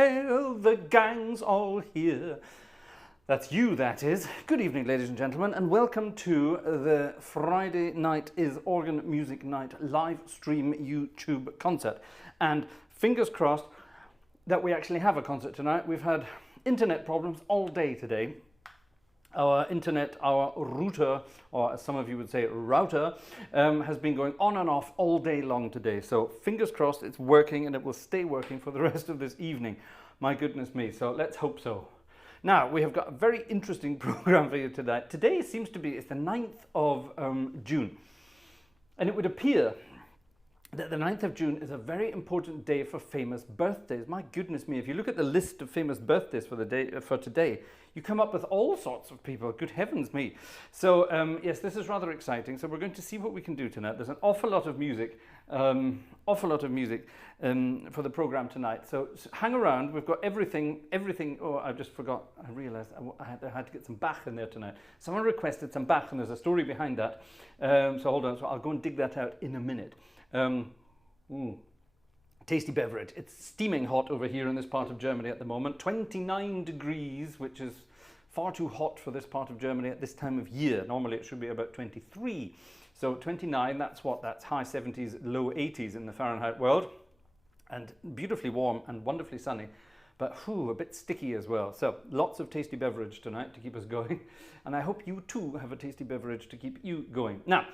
hail, the gang's all here. That's you, that is. Good evening, ladies and gentlemen, and welcome to the Friday Night is Organ Music Night live stream YouTube concert. And fingers crossed that we actually have a concert tonight. We've had internet problems all day today. Our internet, our router, or as some of you would say, router, has been going on and off all day long today. So fingers crossed it's working and it will stay working for the rest of this evening. My goodness me, so let's hope so. Now, we have got a very interesting program for you tonight. Today seems to be, it's the 9th of June. And it would appear that the 9th of June is a very important day for famous birthdays. My goodness me, if you look at the list of famous birthdays for the day for today, you come up with all sorts of people. Good heavens me. So yes, this is rather exciting. So we're going to see what we can do tonight. There's an awful lot of music, for the program tonight. So hang around. We've got everything. Oh, I just forgot. I realized I had to get some Bach in there tonight. Someone requested some Bach, and there's a story behind that. So hold on. So I'll go and dig that out in a minute. Tasty beverage. It's steaming hot over here in this part of Germany at the moment. 29 degrees, which is far too hot for this part of Germany at this time of year. Normally it should be about 23. So 29, that's what? That's high 70s, low 80s in the Fahrenheit world. And beautifully warm and wonderfully sunny. But a bit sticky as well. So lots of tasty beverage tonight to keep us going. And I hope you too have a tasty beverage to keep you going. Now,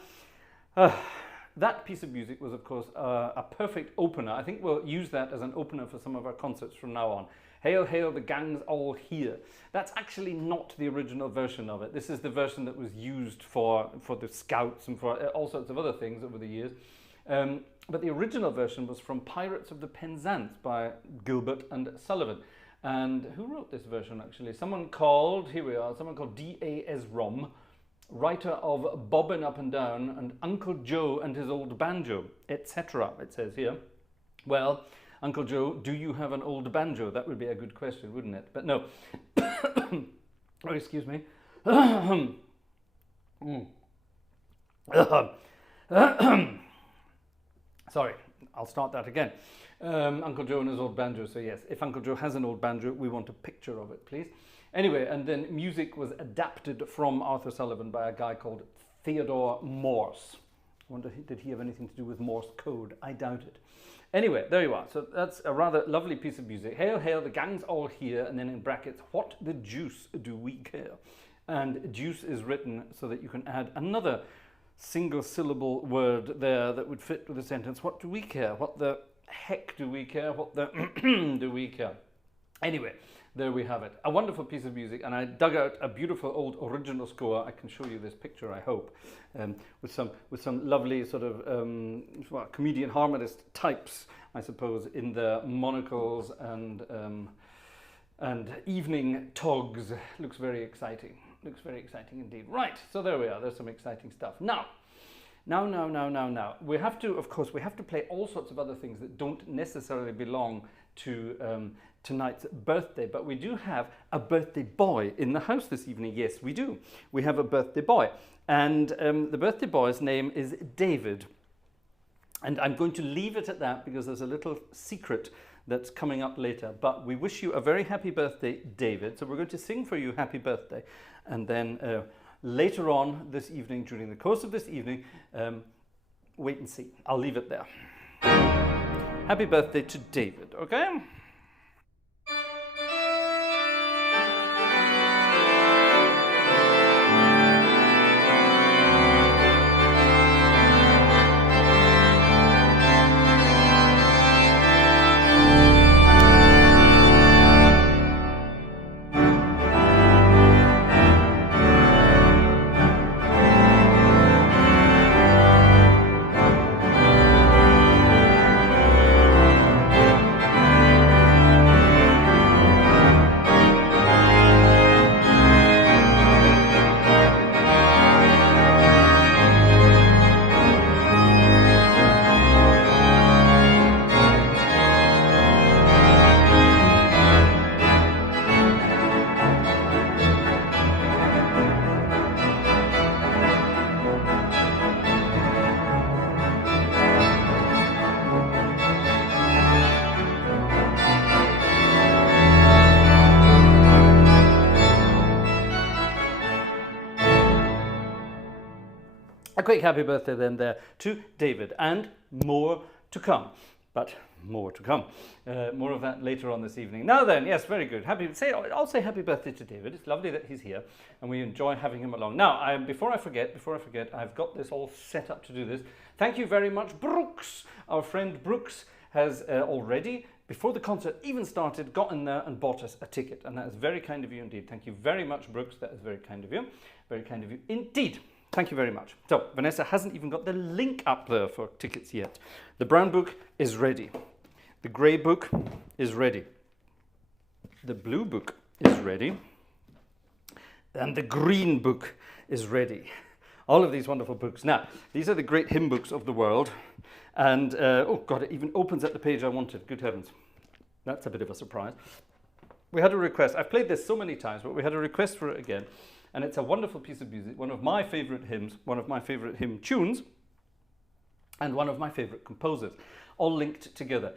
that piece of music was, of course, a perfect opener. I think we'll use that as an opener for some of our concerts from now on. Hail, hail, the gang's all here. That's actually not the original version of it. This is the version that was used for the Scouts and for all sorts of other things over the years. But the original version was from Pirates of the Penzance by Gilbert and Sullivan. And who wrote this version, actually? Someone called D.A. Esrom, writer of Bobbin' Up and Down and Uncle Joe and His Old Banjo, etc., it says here. Well, Uncle Joe, do you have an old banjo? That would be a good question, wouldn't it? But no. Oh, excuse me. Sorry, I'll start that again. Uncle Joe and his old banjo, so yes, if Uncle Joe has an old banjo, we want a picture of it, please. Anyway, and then music was adapted from Arthur Sullivan by a guy called Theodore Morse. I wonder, did he have anything to do with Morse code? I doubt it. Anyway, there you are. So that's a rather lovely piece of music. Hail, hail, the gang's all here. And then in brackets, what the deuce do we care? And deuce is written so that you can add another single syllable word there that would fit with the sentence. What do we care? What the heck do we care? What the do we care? Anyway, there we have it. A wonderful piece of music, and I dug out a beautiful old original score. I can show you this picture, I hope, with some lovely sort of comedian harmonist types, I suppose, in their monocles and evening togs. Looks very exciting. Looks very exciting indeed. Right, so there we are. There's some exciting stuff. Now. We have to, of course, play all sorts of other things that don't necessarily belong to tonight's birthday, but we do have a birthday boy in the house this evening. Yes, we do. We have a birthday boy, and the birthday boy's name is David. And I'm going to leave it at that because there's a little secret that's coming up later. But we wish you a very happy birthday, David. So we're going to sing for you happy birthday, and then later on this evening, during the course of this evening, wait and see. I'll leave it there. Happy birthday to David, okay? A quick happy birthday then there to David, and more to come. But more to come. More of that later on this evening. Now then, yes, very good. I'll say happy birthday to David. It's lovely that he's here, and we enjoy having him along. Now, before I forget, I've got this all set up to do this. Thank you very much, Brooks. Our friend Brooks has already, before the concert even started, got in there and bought us a ticket, and that is very kind of you indeed. Thank you very much, Brooks. That is very kind of you. Very kind of you indeed. Thank you very much. So, Vanessa hasn't even got the link up there for tickets yet. The brown book is ready. The grey book is ready. The blue book is ready. And the green book is ready. All of these wonderful books. Now, these are the great hymn books of the world. And, oh God, it even opens at the page I wanted. Good heavens. That's a bit of a surprise. We had a request. I've played this so many times, but we had a request for it again. And it's a wonderful piece of music, one of my favourite hymns, one of my favourite hymn tunes, and one of my favourite composers, all linked together.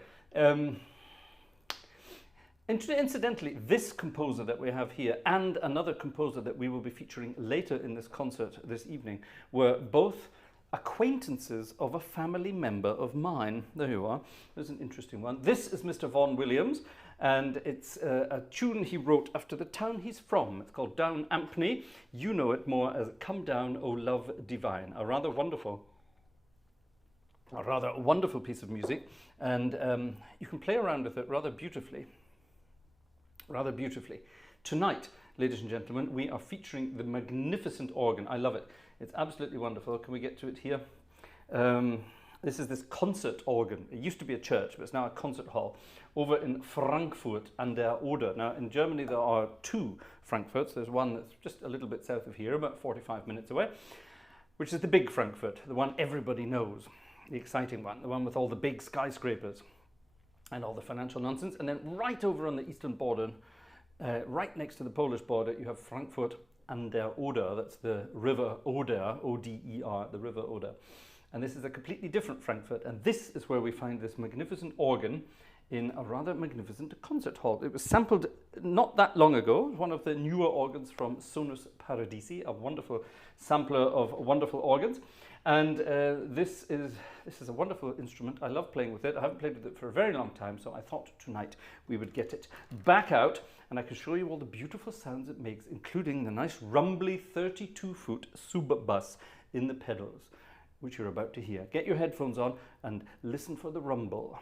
Incidentally, this composer that we have here and another composer that we will be featuring later in this concert this evening were both acquaintances of a family member of mine. There you are. There's an interesting one. This is Mr. Vaughan Williams, and it's a tune he wrote after the town he's from. It's called Down Ampney. You know it more as Come Down, O Love Divine. A rather wonderful piece of music, and you can play around with it rather beautifully. Tonight, ladies and gentlemen, we are featuring the magnificent organ. I love it. It's absolutely wonderful. Can we get to it here? This is this concert organ. It used to be a church, but it's now a concert hall over in Frankfurt an der Oder. Now, in Germany, there are two Frankfurts. There's one that's just a little bit south of here, about 45 minutes away, which is the big Frankfurt, the one everybody knows, the exciting one, the one with all the big skyscrapers and all the financial nonsense. And then right over on the eastern border, right next to the Polish border, you have Frankfurt an der Oder. That's the river Oder, O-D-E-R, the river Oder. And this is a completely different Frankfurt, and this is where we find this magnificent organ in a rather magnificent concert hall. It was sampled not that long ago, one of the newer organs from Sonus Paradisi, a wonderful sampler of wonderful organs. And this is a wonderful instrument. I love playing with it. I haven't played with it for a very long time, so I thought tonight we would get it back out, and I can show you all the beautiful sounds it makes, including the nice rumbly 32-foot sub-bass in the pedals, which you're about to hear. Get your headphones on and listen for the rumble.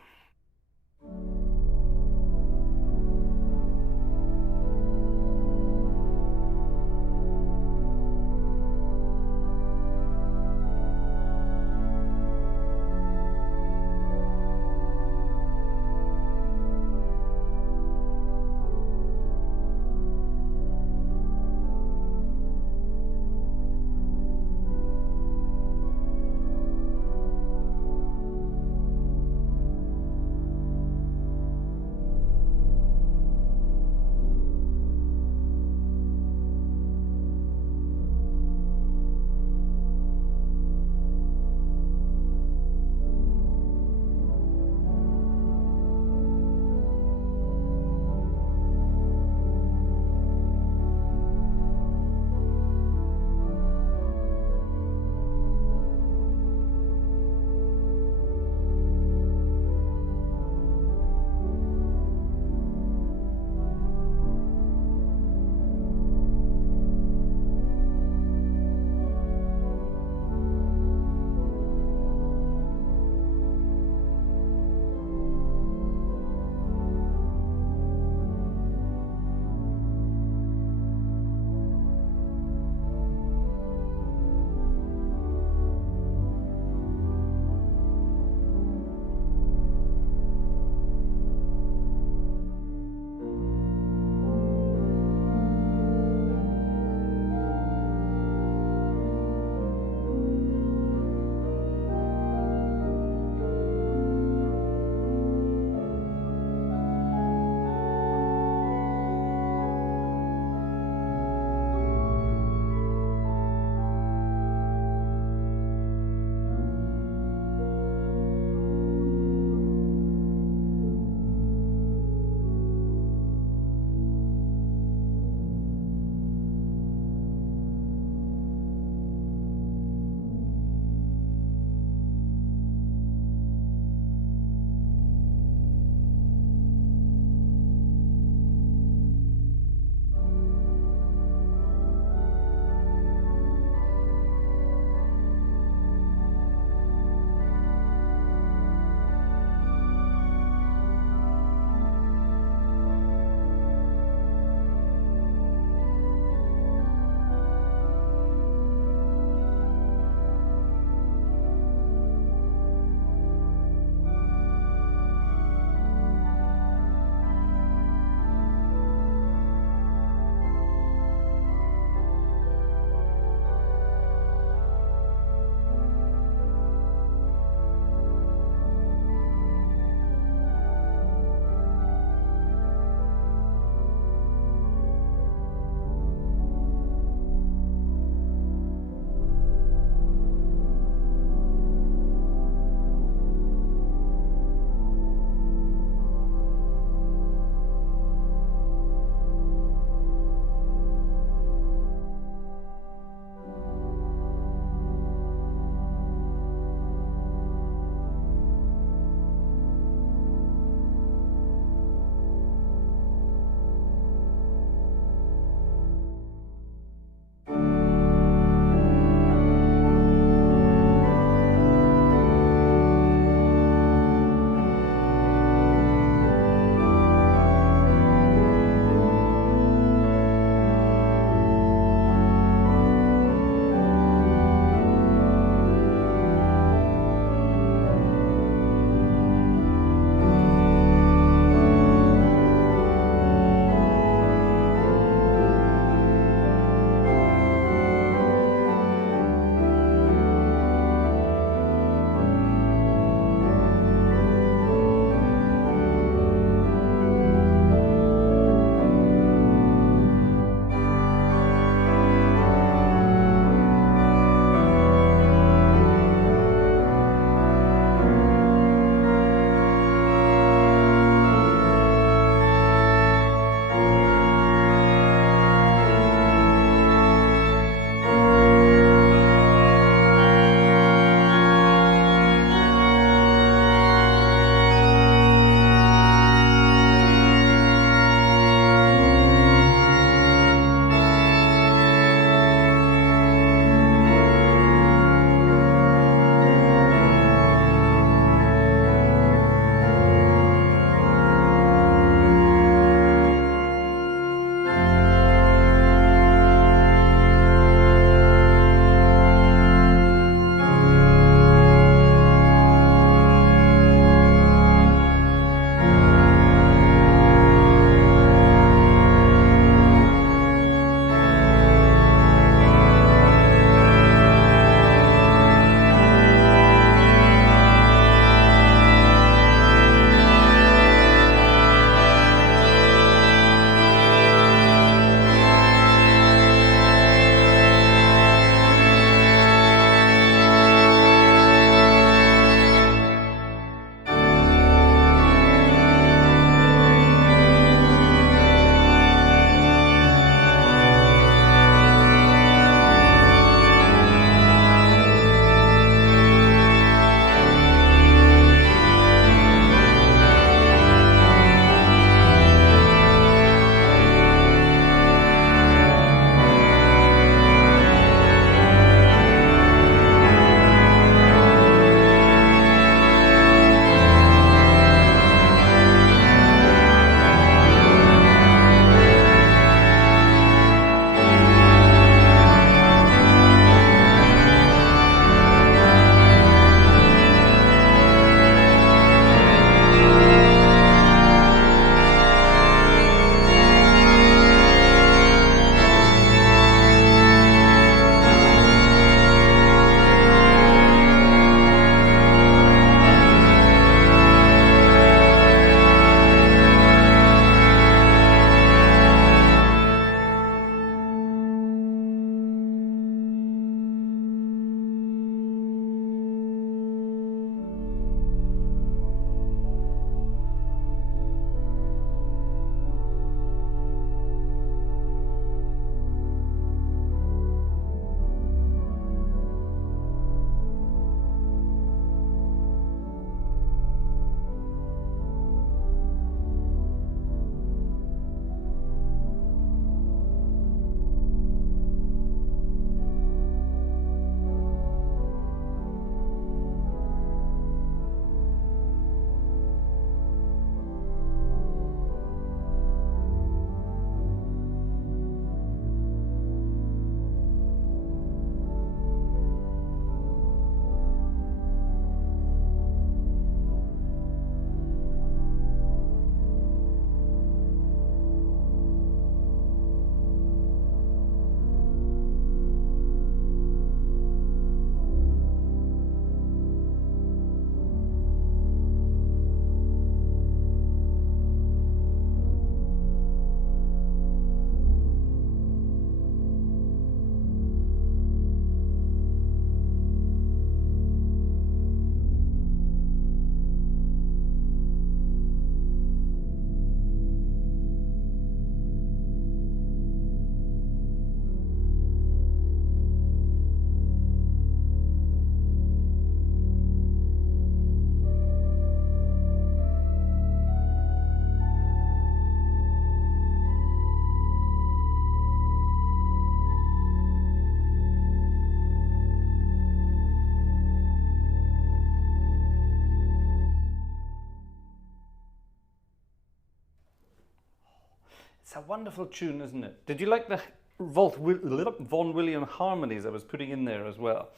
It's a wonderful tune, isn't it? Did you like the Vaughan Williams harmonies I was putting in there as well?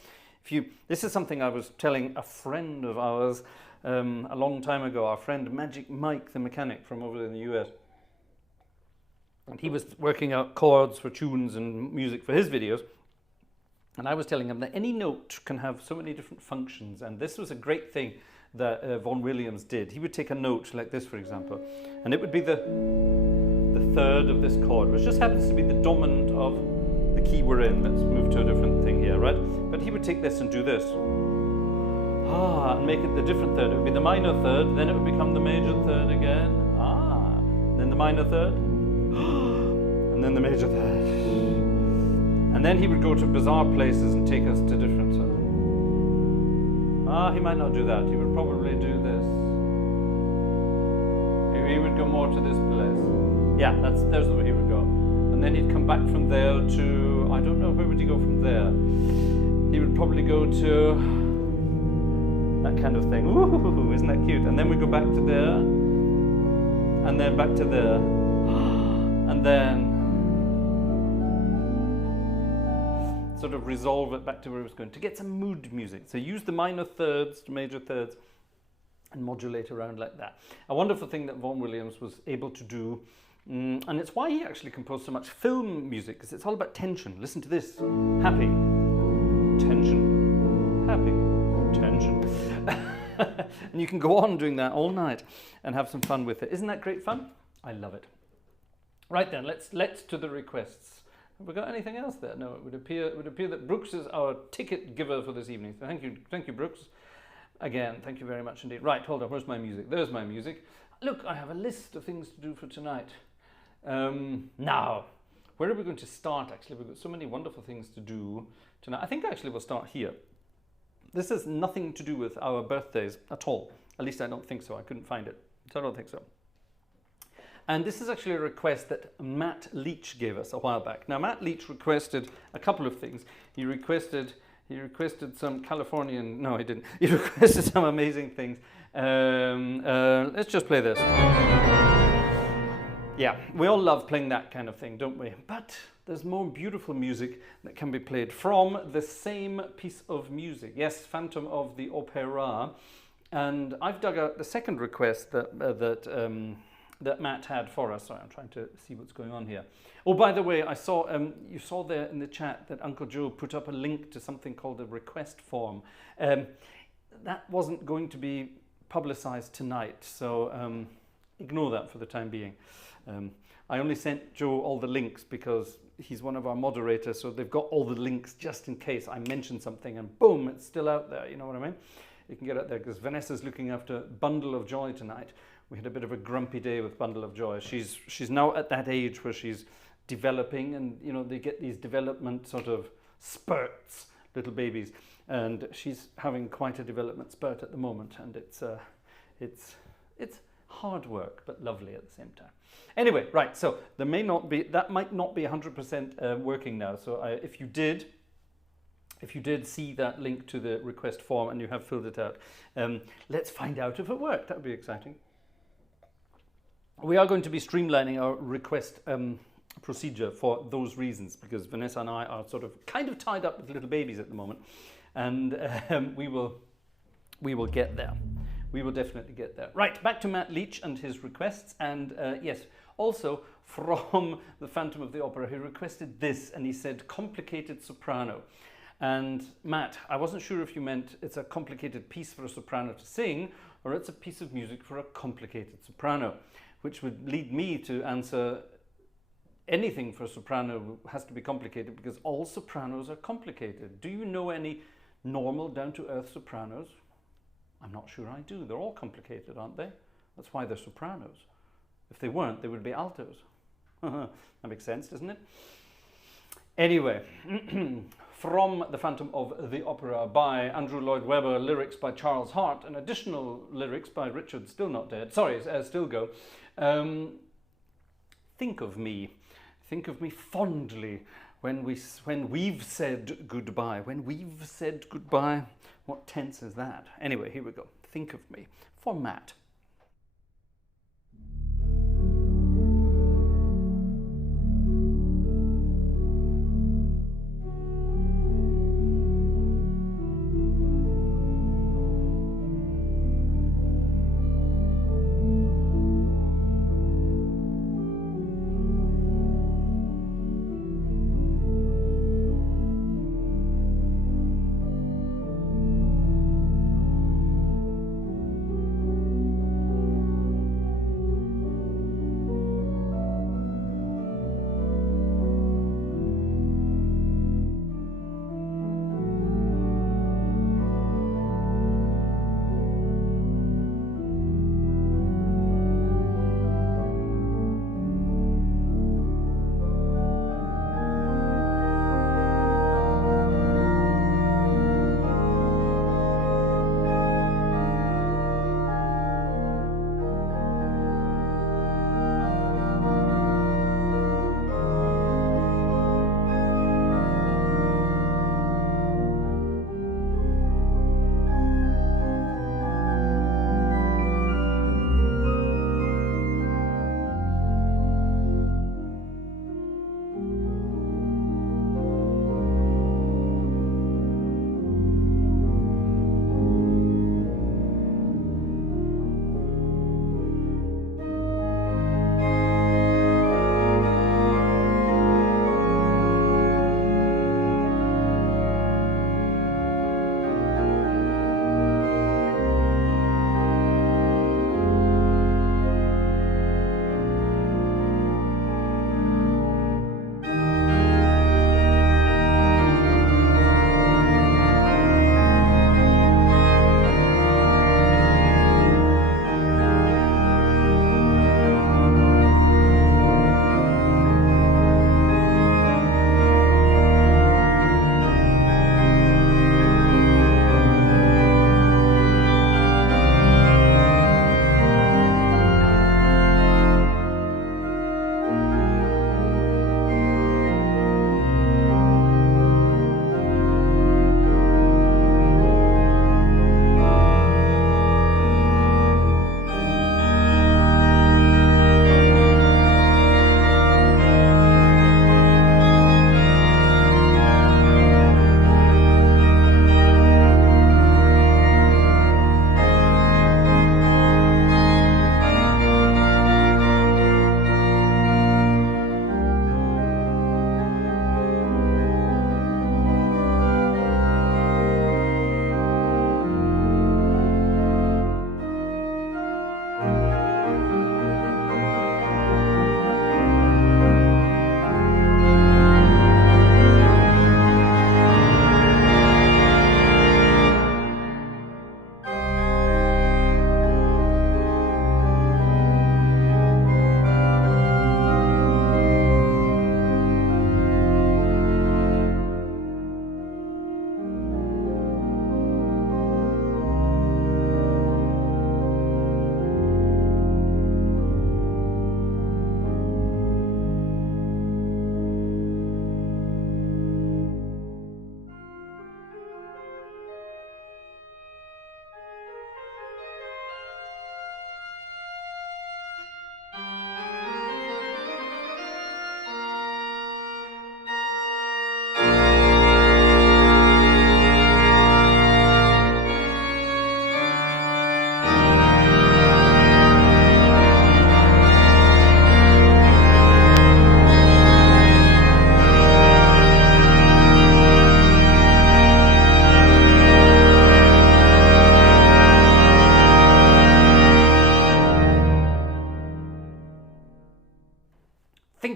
This is something I was telling a friend of ours a long time ago, our friend Magic Mike, the mechanic from over in the US. And he was working out chords for tunes and music for his videos. And I was telling him that any note can have so many different functions. And this was a great thing that Vaughan Williams did. He would take a note like this, for example, and it would be the third of this chord, which just happens to be the dominant of the key we're in. Let's move to a different thing here, right? But he would take this and do this. And make it the different third. It would be the minor third, then it would become the major third again. Then the minor third. And then the major third. And then he would go to bizarre places and take us to different sort of... he might not do that. He would probably do this. He would go more to this place. Yeah, there's where he would go. And then he'd come back from there to... I don't know, where would he go from there? He would probably go to... that kind of thing. Ooh, isn't that cute? And then we go back to there. And then back to there. And then... sort of resolve it back to where it was going, to get some mood music. So use the minor thirds to major thirds and modulate around like that. A wonderful thing that Vaughan Williams was able to do, and it's why he actually composed so much film music, because it's all about tension. Listen to this. Happy. Tension. Happy. Tension. And you can go on doing that all night and have some fun with it. Isn't that great fun? I love it. Right then, let's to the requests. Have we got anything else there? No, it would appear that Brooks is our ticket giver for this evening. So thank you, Brooks. Again, thank you very much indeed. Right, hold on, where's my music? There's my music. Look, I have a list of things to do for tonight. Now, where are we going to start actually? We've got so many wonderful things to do tonight. I think actually we'll start here. This has nothing to do with our birthdays at all. At least I don't think so. I couldn't find it. So I don't think so. And this is actually a request that Matt Leach gave us a while back. Now, Matt Leach requested a couple of things. He requested some Californian... No, he didn't. He requested some amazing things. Let's just play this. Yeah, we all love playing that kind of thing, don't we? But there's more beautiful music that can be played from the same piece of music. Yes, Phantom of the Opera. And I've dug out the second request that Matt had for us. Sorry, I'm trying to see what's going on here. Oh, by the way, I saw you saw there in the chat that Uncle Joe put up a link to something called a request form. That wasn't going to be publicized tonight, so ignore that for the time being. I only sent Joe all the links because he's one of our moderators, so they've got all the links just in case I mention something and boom, it's still out there, you know what I mean? You can get out there because Vanessa's looking after Bundle of Joy tonight. We had a bit of a grumpy day with Bundle of Joy. She's now at that age where she's developing, and you know they get these development sort of spurts, little babies, and she's having quite a development spurt at the moment, and it's hard work but lovely at the same time. Anyway, right. So that might not be 100% working now. So if you did see that link to the request form and you have filled it out, let's find out if it worked. That would be exciting. We are going to be streamlining our request procedure for those reasons, because Vanessa and I are sort of kind of tied up with little babies at the moment, and we will get there. We will definitely get there. Right, back to Matt Leach and his requests, and yes, also from the Phantom of the Opera, he requested this, and he said complicated soprano. And Matt, I wasn't sure if you meant it's a complicated piece for a soprano to sing, or it's a piece of music for a complicated soprano, which would lead me to answer anything for a soprano has to be complicated, because all sopranos are complicated. Do you know any normal, down-to-earth sopranos? I'm not sure I do. They're all complicated, aren't they? That's why they're sopranos. If they weren't, they would be altos. That makes sense, doesn't it? Anyway, from The Phantom of the Opera by Andrew Lloyd Webber, lyrics by Charles Hart, and additional lyrics by Richard Stilgo. Think of me fondly when we've said goodbye. When we've said goodbye, what tense is that? Anyway, here we go. Think of me, for Matt.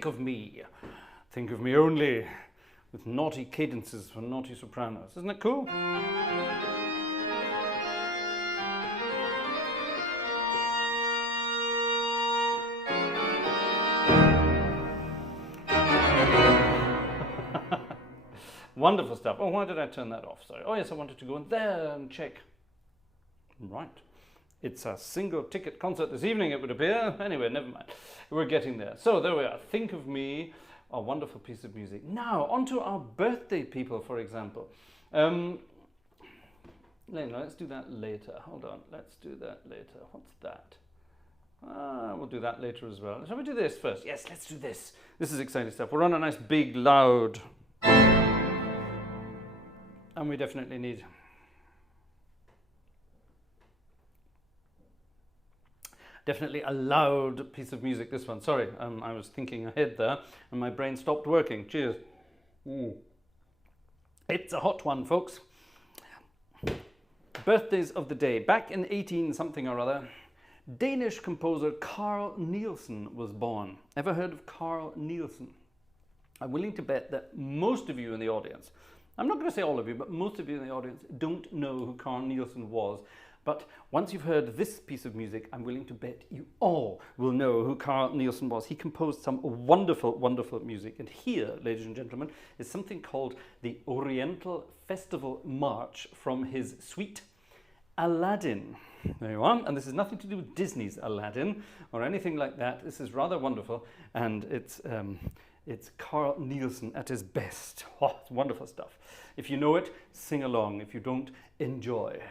Think of Me. Think of Me Only, with naughty cadences for naughty sopranos. Isn't that cool? Wonderful stuff. Oh, why did I turn that off? Sorry. Oh, yes, I wanted to go in there and check. Right. It's a single ticket concert this evening, it would appear. Anyway, never mind. We're getting there. So there we are. Think of Me, a wonderful piece of music. Now, on to our birthday people, for example. Let's do that later. Hold on. Let's do that later. What's that? We'll do that later as well. Shall we do this first? Yes, let's do this. This is exciting stuff. We're on a nice, big, loud... And we definitely need... Definitely a loud piece of music, this one. Sorry, I was thinking ahead there, and my brain stopped working. Cheers. It's a hot one, folks. Birthdays of the day. Back in 18-something or other, Danish composer Carl Nielsen was born. Ever heard of Carl Nielsen? I'm willing to bet that most of you in the audience, I'm not going to say all of you, but most of you in the audience don't know who Carl Nielsen was. But once you've heard this piece of music, I'm willing to bet you all will know who Carl Nielsen was. He composed some wonderful, wonderful music. And here, ladies and gentlemen, is something called the Oriental Festival March from his suite Aladdin. There you are. And this has nothing to do with Disney's Aladdin or anything like that. This is rather wonderful. And it's Carl Nielsen at his best. Oh, it's wonderful stuff. If you know it, sing along. If you don't, enjoy.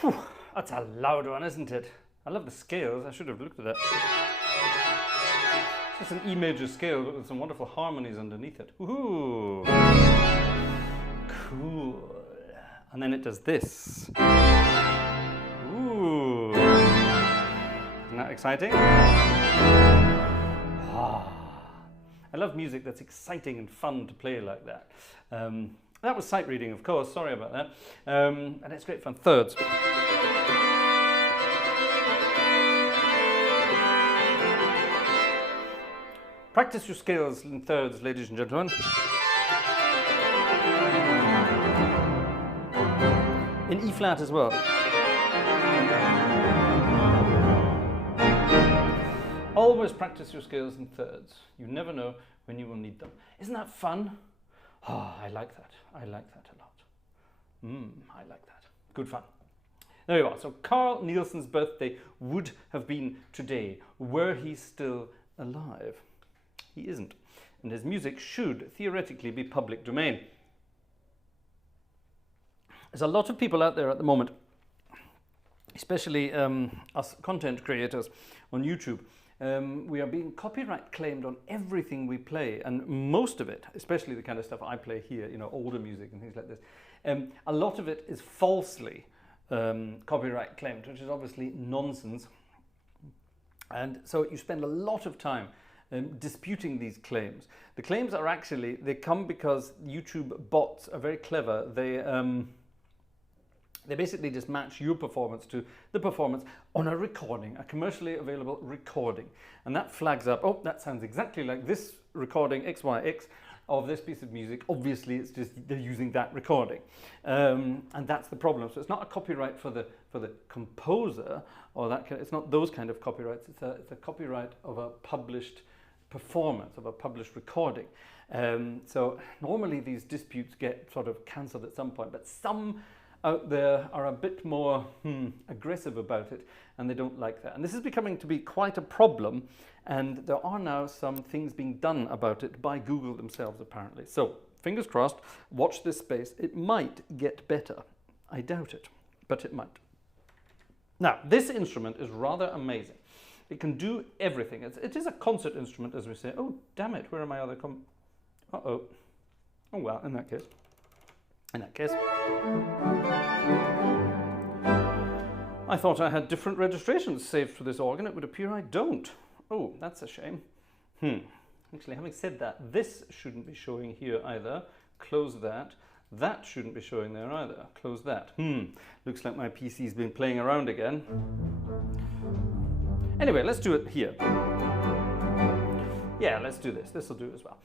Whew, that's a loud one, isn't it? I love the scales. I should have looked at that. It's just an E major scale but with some wonderful harmonies underneath it. Woohoo! Cool. And then it does this. Ooh. Isn't that exciting? Ah. I love music that's exciting and fun to play like that. That was sight reading, of course. Sorry about that. And it's great fun. Thirds. Practice your scales in thirds, ladies and gentlemen. In E flat as well. Always practice your scales in thirds. You never know when you will need them. Isn't that fun? Oh, I like that. I like that a lot. I like that. Good fun. There you are. So Carl Nielsen's birthday would have been today were he still alive. He isn't. And his music should theoretically be public domain. There's a lot of people out there at the moment, especially us content creators on YouTube. We are being copyright claimed on everything we play, and most of it, especially the kind of stuff I play here, you know, older music and things like this, a lot of it is falsely copyright claimed, which is obviously nonsense. And so you spend a lot of time disputing these claims. The claims are actually, they come because YouTube bots are very clever. They basically just match your performance to the performance on a recording, a commercially available recording. And that flags up, oh, that sounds exactly like this recording XYX of this piece of music. Obviously, it's just they're using that recording. And that's the problem. So it's not a copyright for the composer, or that kind of, it's not those kind of copyrights. It's a copyright of a published performance, of a published recording. So normally these disputes get sort of cancelled at some point, but some out there are a bit more aggressive about it, and they don't like that. And this is becoming to be quite a problem, and there are now some things being done about it by Google themselves, apparently. So, fingers crossed, watch this space. It might get better. I doubt it, but it might. Now, this instrument is rather amazing. It can do everything. It is a concert instrument, as we say. Oh, damn it, where are my other uh-oh. Oh, well, in that case. In that case, I thought I had different registrations saved for this organ. It would appear I don't. Oh, that's a shame. Actually, having said that, this shouldn't be showing here either. Close that. That shouldn't be showing there either. Close that. Looks like my PC's been playing around again. Anyway, let's do it here. Yeah, let's do this. This will do as well.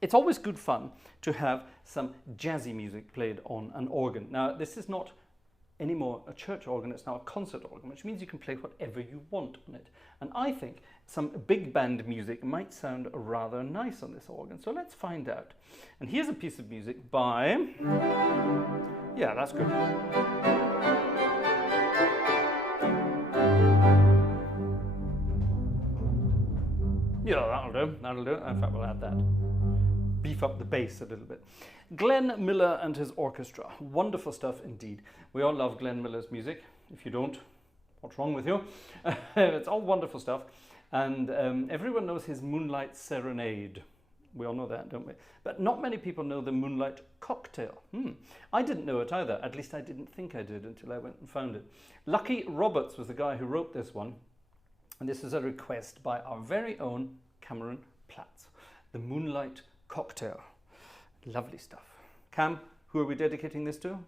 It's always good fun to have some jazzy music played on an organ. Now, this is not anymore a church organ, it's now a concert organ, which means you can play whatever you want on it. And I think some big band music might sound rather nice on this organ, so let's find out. And here's a piece of music by... Yeah, that's good. Yeah, that'll do, that'll do. In fact, we'll add that. Beef up the bass a little bit. Glenn Miller and his orchestra. Wonderful stuff indeed. We all love Glenn Miller's music. If you don't, what's wrong with you? It's all wonderful stuff. And everyone knows his Moonlight Serenade. We all know that, don't we? But not many people know the Moonlight Cocktail. I didn't know it either. At least I didn't think I did until I went and found it. Lucky Roberts was the guy who wrote this one. And this is a request by our very own Cameron Platz. The Moonlight Cocktail. Lovely stuff. Cam, who are we dedicating this to?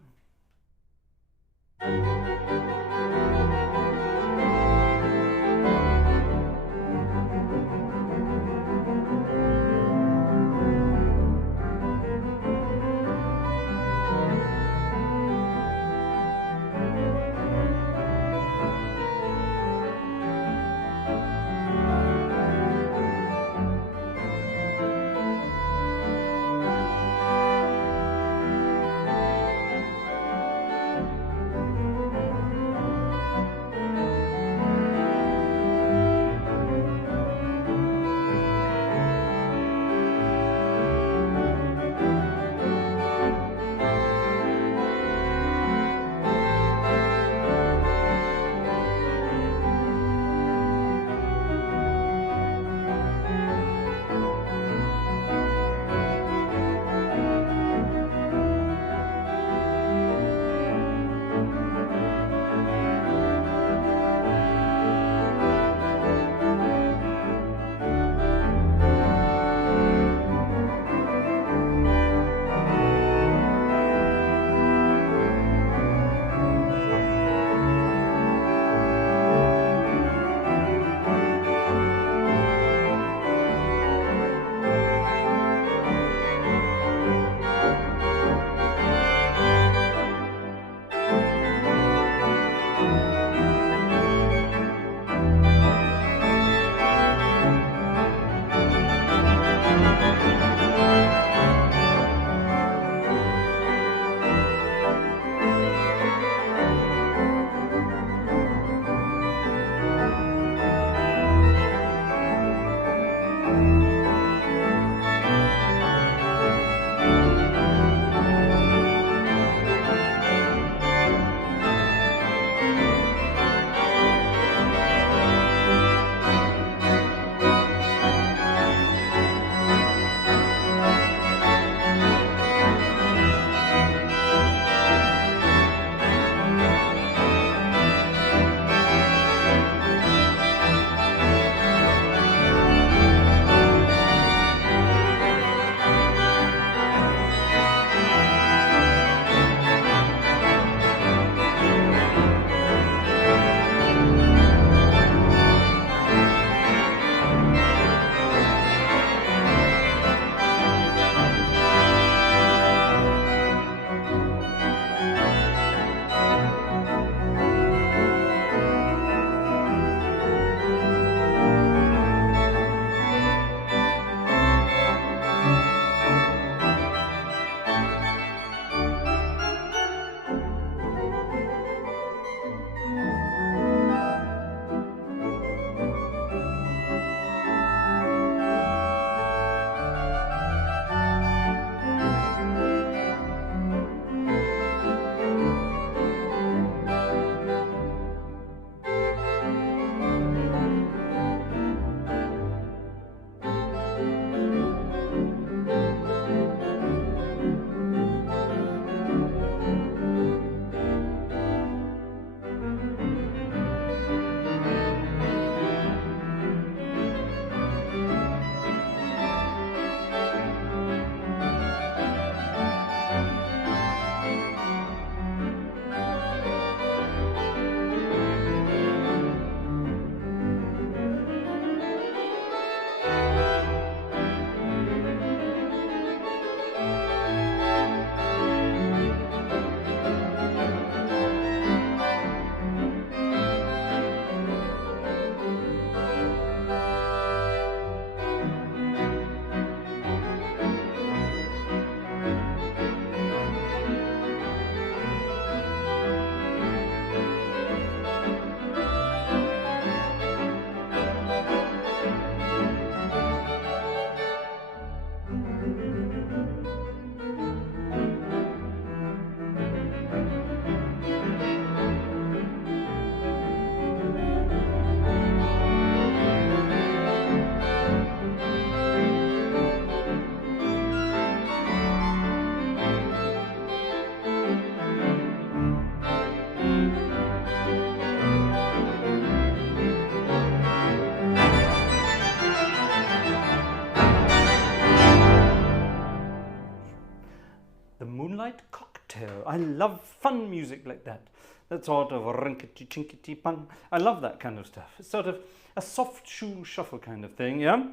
The Moonlight Cocktail. I love fun music like that. That sort of rinkety chinkety pong. I love that kind of stuff. It's sort of a soft shoe shuffle kind of thing, yeah?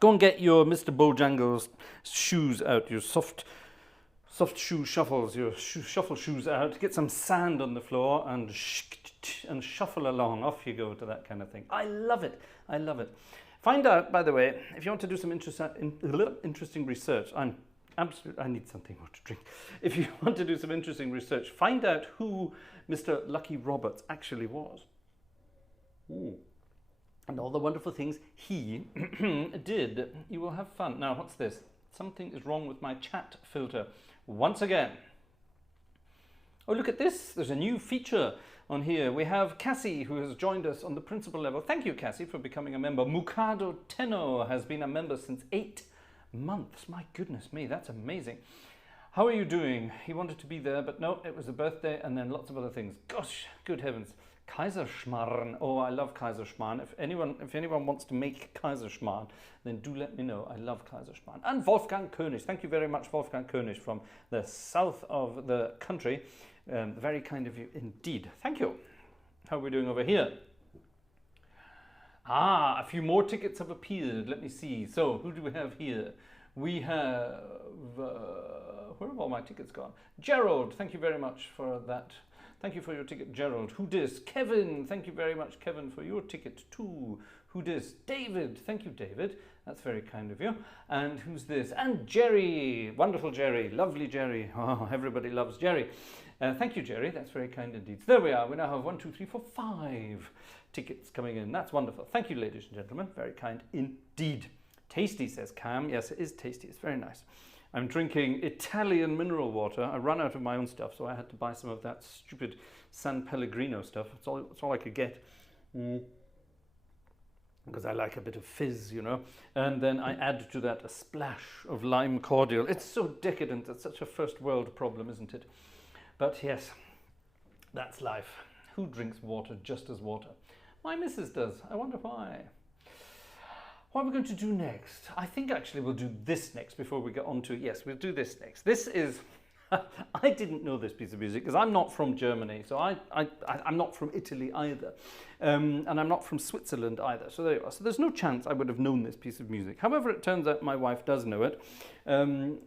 Go and get your Mr. Bojangles shoes out, your soft shoe shuffles, your shuffle shoes out. Get some sand on the floor and shuffle along. Off you go to that kind of thing. I love it. I love it. Find out, by the way, if you want to do some interesting research. I need something more to drink. If you want to do some interesting research, find out who Mr. Lucky Roberts actually was. Ooh. And all the wonderful things he did. You will have fun. Now, what's this? Something is wrong with my chat filter once again. Oh, look at this. There's a new feature on here. We have Cassie, who has joined us on the principal level. Thank you, Cassie, for becoming a member. Mukado Tenno has been a member since 8 months. My goodness me, that's amazing. How are you doing? He wanted to be there, but no, it was a birthday and then lots of other things. Gosh, good heavens. Kaiserschmarrn. Oh, I love Kaiserschmarrn. If anyone wants to make Kaiserschmarrn, then do let me know. I love Kaiserschmarrn. And Wolfgang König. Thank you very much, Wolfgang König, from the south of the country. Very kind of you indeed. Thank you. How are we doing over here? Ah, a few more tickets have appeared. Let me see. So, who do we have here? We have... where have all my tickets gone? Gerald, thank you very much for that. Thank you for your ticket, Gerald. Who dis? Kevin, thank you very much, Kevin, for your ticket too. Who dis? David, thank you, David. That's very kind of you. And who's this? And Jerry, wonderful Jerry, lovely Jerry. Oh, everybody loves Jerry. Thank you, Jerry. That's very kind indeed. So there we are. We now have 1, 2, 3, 4, 5 tickets coming in. That's wonderful. Thank you, ladies and gentlemen. Very kind indeed. Tasty, says Cam. Yes, it is tasty. It's very nice. I'm drinking Italian mineral water. I ran out of my own stuff, so I had to buy some of that stupid San Pellegrino stuff. It's all I could get. Because I like a bit of fizz, you know. And then I add to that a splash of lime cordial. It's so decadent. It's such a first world problem, isn't it? But yes, that's life. Who drinks water just as water? My missus does. I wonder why. What are we going to do next? I think actually we'll do this next before we get on to... Yes, we'll do this next. This is... I didn't know this piece of music because I'm not from Germany, so I'm not from Italy either. And I'm not from Switzerland either. So there you are. So there's no chance I would have known this piece of music. However, it turns out my wife does know it.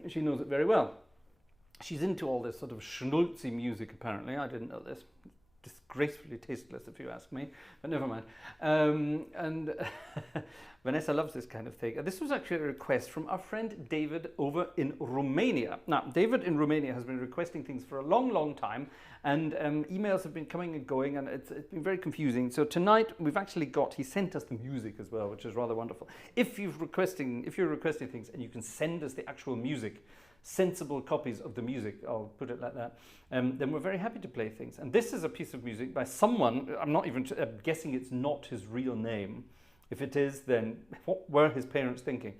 She knows it very well. She's into all this sort of schnulzy music, apparently. I didn't know this. Disgracefully tasteless, if you ask me, but never mind. And Vanessa loves this kind of thing. This was actually a request from our friend David over in Romania. Now, David in Romania has been requesting things for a long, long time, and emails have been coming and going, and it's been very confusing. So tonight we've actually he sent us the music as well, which is rather wonderful. If you're requesting things and you can send us the actual music, sensible copies of the music, I'll put it like that, then we're very happy to play things. And this is a piece of music by someone, I'm not even guessing it's not his real name. If it is, then what were his parents thinking?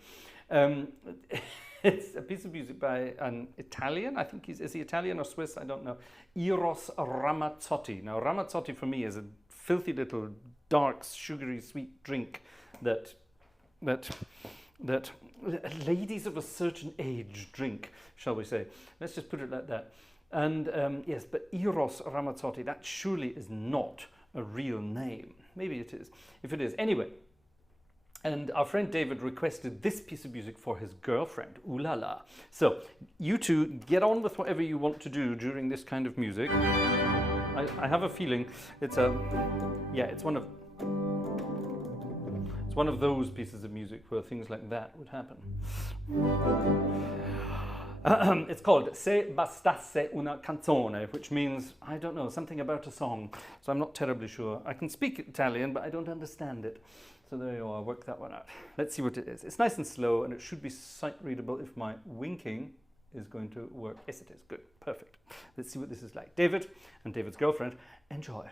It's a piece of music by an Italian, I think is he Italian or Swiss? I don't know. Eros Ramazzotti. Now, Ramazzotti for me is a filthy little dark, sugary, sweet drink that ladies of a certain age drink, shall we say. Let's just put it like that. And yes, but Eros Ramazzotti, that surely is not a real name. Maybe it is. If it is, anyway. And our friend David requested this piece of music for his girlfriend. Ooh la la. So, you two get on with whatever you want to do during this kind of music. I have a feeling it's one of those pieces of music where things like that would happen. It's called Se bastasse una canzone, which means, I don't know, something about a song. So I'm not terribly sure. I can speak Italian, but I don't understand it. So there you are, work that one out. Let's see what it is. It's nice and slow, and it should be sight readable if my winking is going to work. Yes, it is. Good. Perfect. Let's see what this is like. David and David's girlfriend, enjoy.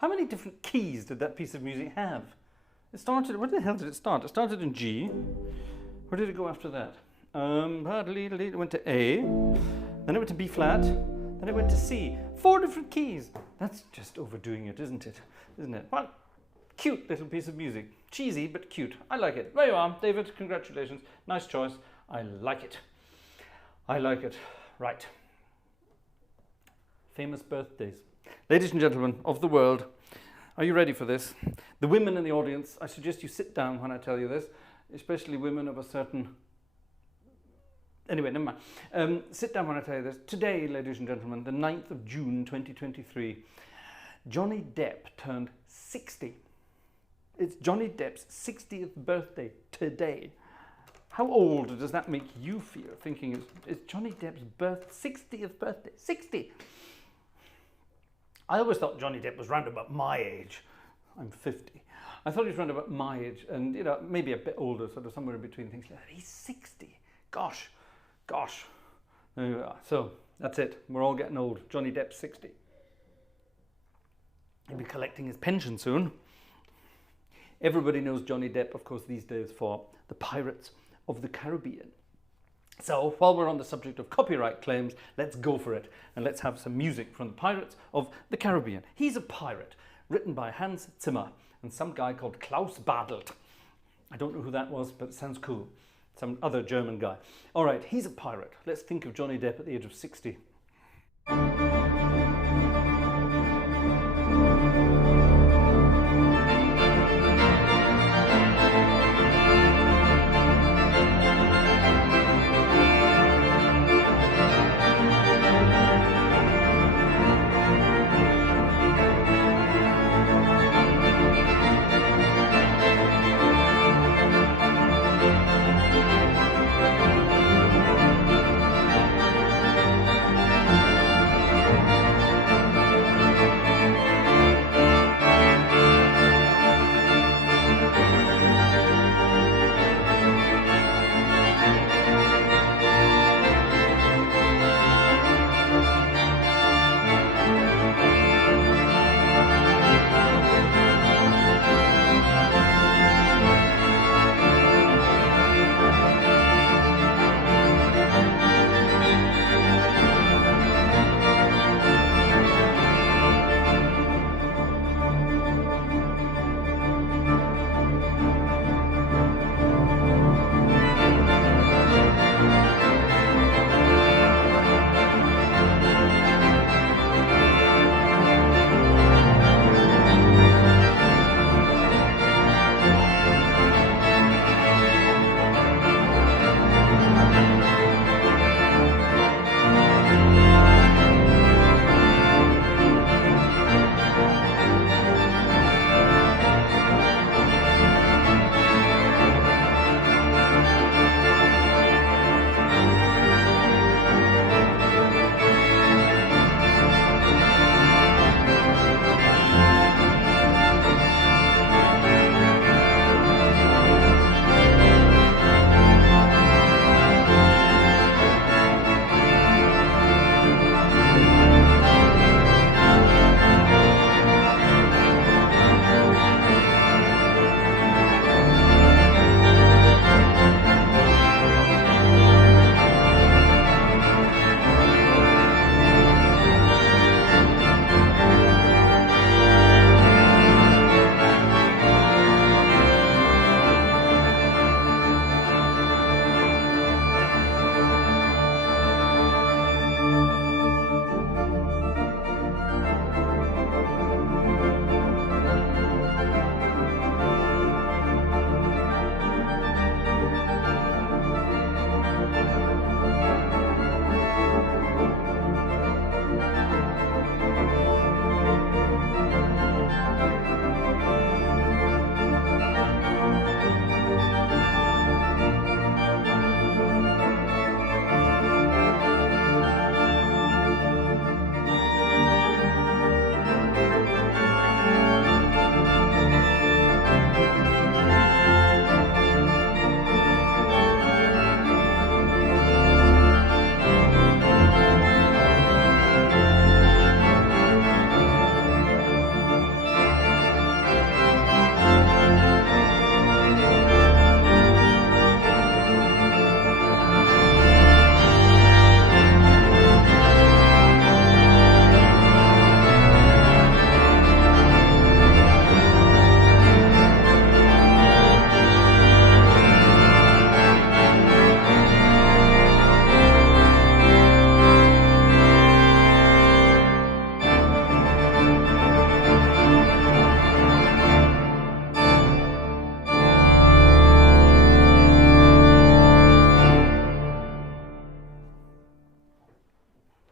How many different keys did that piece of music have? It started, where the hell did it start? It started in G. Where did it go after that? It went to A, then it went to B flat, then it went to C. 4 different keys. That's just overdoing it, isn't it? Isn't it? Well, cute little piece of music. Cheesy, but cute. I like it. There you are, David. Congratulations. Nice choice. I like it. I like it. Right. Famous birthdays. Ladies and gentlemen of the world, are you ready for this? The women in the audience, I suggest you sit down when I tell you this, especially women of a certain... Anyway, never mind. Sit down when I tell you this. Today, ladies and gentlemen, the 9th of June 2023, Johnny Depp turned 60. It's Johnny Depp's 60th birthday today. How old does that make you feel, thinking it's Johnny Depp's 60th birthday? 60! I always thought Johnny Depp was round about my age. I'm 50. I thought he was round about my age and, you know, maybe a bit older, sort of somewhere in between things like that. He's 60. Gosh. There you are. So, that's it. We're all getting old. Johnny Depp's 60. He'll be collecting his pension soon. Everybody knows Johnny Depp, of course, these days for the Pirates of the Caribbean. So, while we're on the subject of copyright claims, let's go for it. And let's have some music from the Pirates of the Caribbean. He's a Pirate, written by Hans Zimmer and some guy called Klaus Badelt. I don't know who that was, but it sounds cool. Some other German guy. All right, he's a pirate. Let's think of Johnny Depp at the age of 60.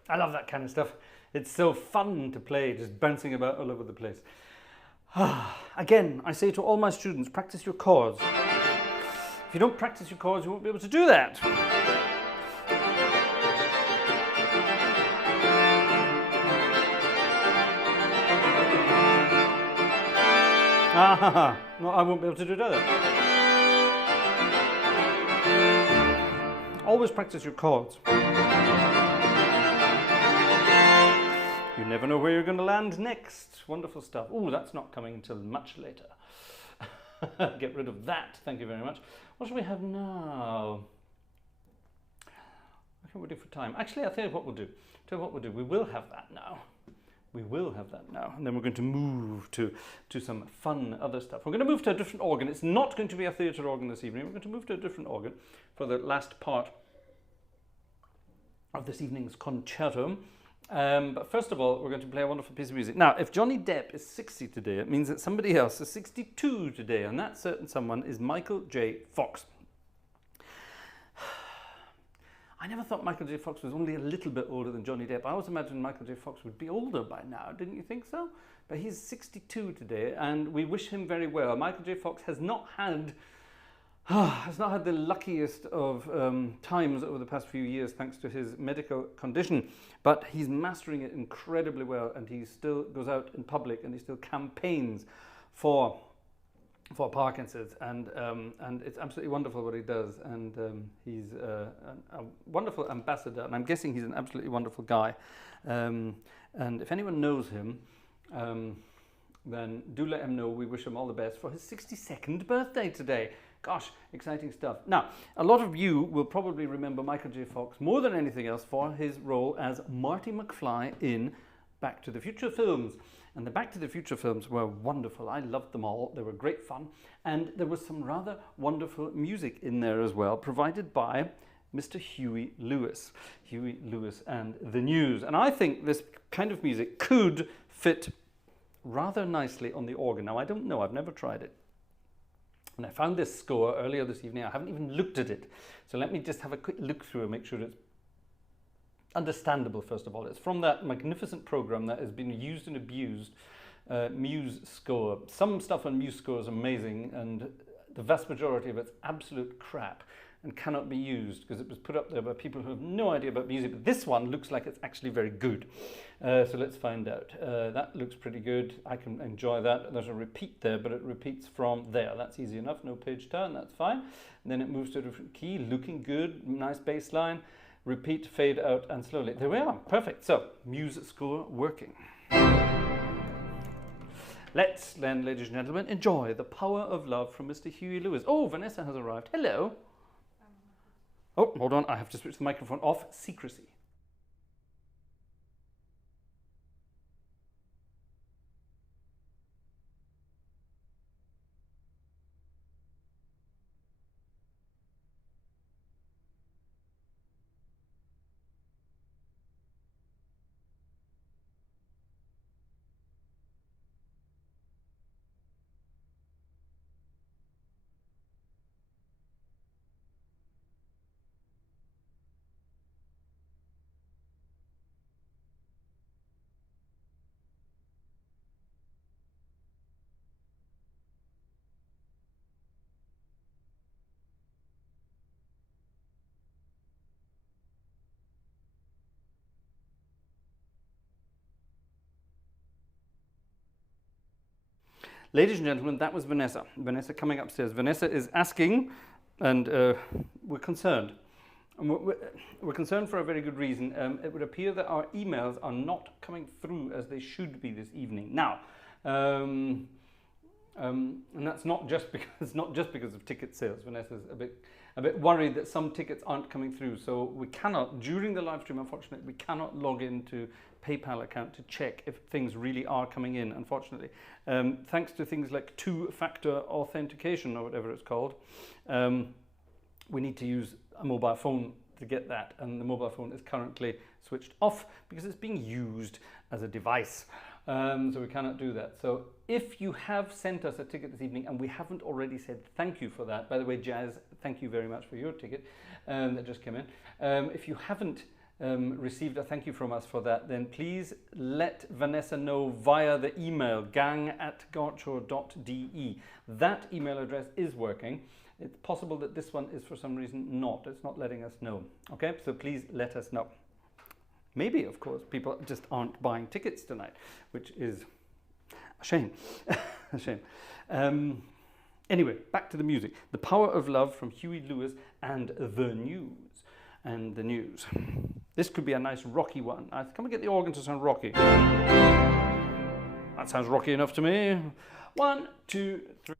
I love that kind of stuff. It's so fun to play, just bouncing about all over the place. Again, I say to all my students, practice your chords. If you don't practice your chords, you won't be able to do that. No, I won't be able to do that. Always practice your chords. You never know where you're going to land next. Wonderful stuff. Oh, that's not coming until much later. Get rid of that. Thank you very much. What shall we have now? What can we do for time? Actually, I'll tell you what we'll do. We will have that now. We will have that now. And then we're going to move to some fun other stuff. We're going to move to a different organ. It's not going to be a theatre organ this evening. We're going to move to a different organ for the last part of this evening's concerto. But first of all, we're going to play a wonderful piece of music. Now, if Johnny Depp is 60 today, it means that somebody else is 62 today, and that certain someone is Michael J. Fox. I never thought Michael J. Fox was only a little bit older than Johnny Depp. I always imagined Michael J. Fox would be older by now, didn't you think so? But he's 62 today, and we wish him very well. Michael J. Fox has not had the luckiest of times over the past few years thanks to his medical condition, but he's mastering it incredibly well, and he still goes out in public and he still campaigns for Parkinson's, and it's absolutely wonderful what he does, and he's a wonderful ambassador, and I'm guessing he's an absolutely wonderful guy, and if anyone knows him, then do let him know we wish him all the best for his 62nd birthday today. Gosh, exciting stuff. Now, a lot of you will probably remember Michael J. Fox more than anything else for his role as Marty McFly in Back to the Future films. And the Back to the Future films were wonderful. I loved them all. They were great fun. And there was some rather wonderful music in there as well, provided by Mr. Huey Lewis. Huey Lewis and the News. And I think this kind of music could fit rather nicely on the organ. Now, I don't know. I've never tried it. And I found this score earlier this evening. I haven't even looked at it. So let me just have a quick look through and make sure it's understandable, first of all. It's from that magnificent program that has been used and abused, Muse Score. Some stuff on Muse Score is amazing, and the vast majority of it's absolute crap and cannot be used because it was put up there by people who have no idea about music. But this one looks like it's actually very good. So let's find out. That looks pretty good. I can enjoy that. There's a repeat there, but it repeats from there. That's easy enough. No page turn. That's fine. And then it moves to a different key. Looking good. Nice bass line. Repeat, fade out, and slowly. There we are. Perfect. So, Muse Score working. Let's then, ladies and gentlemen, enjoy The Power of Love from Mr. Huey Lewis. Oh, Vanessa has arrived. Hello. Oh, hold on. I have to switch the microphone off. Secrecy. Ladies and gentlemen, that was Vanessa. Vanessa coming upstairs. Vanessa is asking, and we're concerned. And we're concerned for a very good reason. It would appear that our emails are not coming through as they should be this evening. Now, and that's not just because of ticket sales. Vanessa's a bit worried that some tickets aren't coming through. So we cannot, during the live stream, unfortunately, we cannot log into PayPal account to check if things really are coming in, unfortunately. Thanks to things like two-factor authentication or whatever it's called, we need to use a mobile phone to get that, and the mobile phone is currently switched off because it's being used as a device. So we cannot do that. So if you have sent us a ticket this evening and we haven't already said thank you for that, by the way, Jazz, thank you very much for your ticket that just came in. If you haven't received a thank you from us for that, then please let Vanessa know via the email gang@gartshore.de. That email address is working. It's possible that this one is for some reason not. It's not letting us know. Okay, so please let us know. Maybe, of course, people just aren't buying tickets tonight, which is a shame. A shame. Anyway, back to the music. The Power of Love from Huey Lewis and the News. And the News. This could be a nice rocky one. Can we get the organ to sound rocky? That sounds rocky enough to me. 1, 2, 3.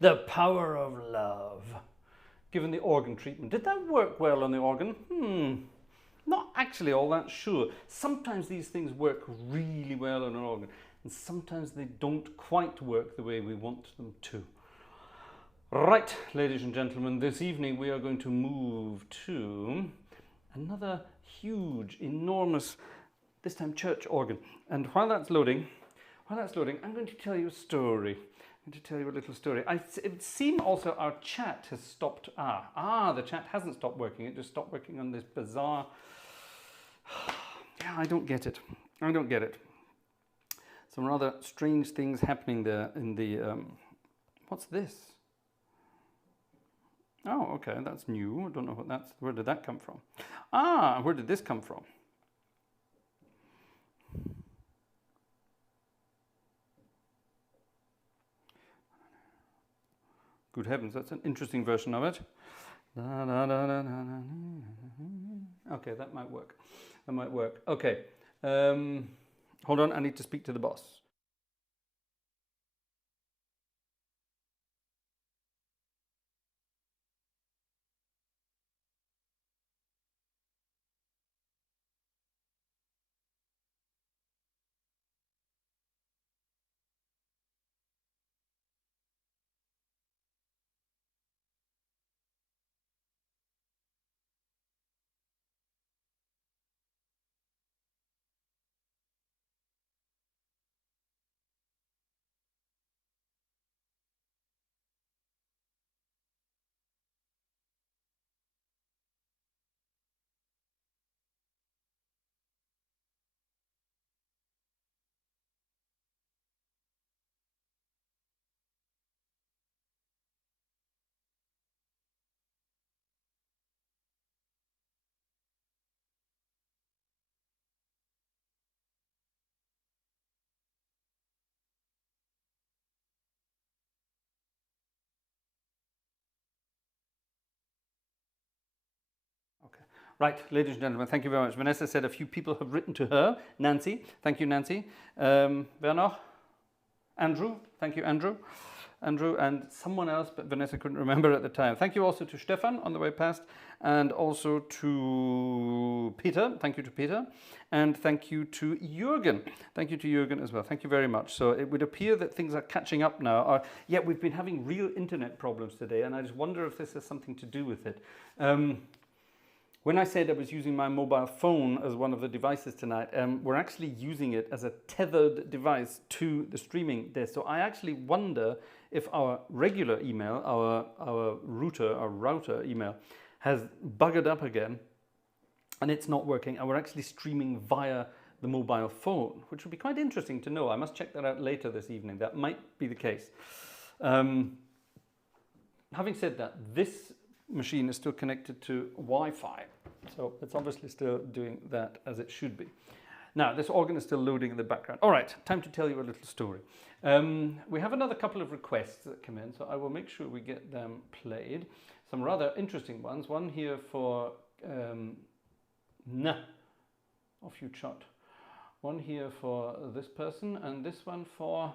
The Power of Love. Given the organ treatment. Did that work well on the organ? Not actually all that sure. Sometimes these things work really well on an organ, and sometimes they don't quite work the way we want them to. Right, ladies and gentlemen, this evening we are going to move to another huge, enormous, this time church organ. And while that's loading, I'm going to tell you a story. I'm going to tell you a little story. It would seem also our chat has stopped. The chat hasn't stopped working. It just stopped working on this bizarre. Yeah, I don't get it. Some rather strange things happening there in the. What's this? Oh, okay, that's new. I don't know what that's. Where did that come from? Where did this come from? Good heavens, that's an interesting version of it. Okay, that might work. Okay, hold on, I need to speak to the boss. Okay. Right, ladies and gentlemen, thank you very much. Vanessa said a few people have written to her. Nancy, thank you, Nancy. Werner, Andrew, thank you, Andrew, and someone else, but Vanessa couldn't remember at the time. Thank you also to Stefan on the way past, and also to Peter. Thank you to Peter, and thank you to Jürgen. Thank you to Jürgen as well. Thank you very much. So it would appear that things are catching up now. Yeah, we've been having real internet problems today, and I just wonder if this has something to do with it. When I said I was using my mobile phone as one of the devices tonight, we're actually using it as a tethered device to the streaming desk. So I actually wonder if our regular email, our router email, has buggered up again and it's not working, and we're actually streaming via the mobile phone, which would be quite interesting to know. I must check that out later this evening. That might be the case. Having said that, this machine is still connected to Wi-Fi, so it's obviously still doing that as it should be. Now, this organ is still loading in the background. All right, time to tell you a little story. We have another couple of requests that come in, so I will make sure we get them played. Some rather interesting ones. One here for off you shot. One here for this person, and this one for.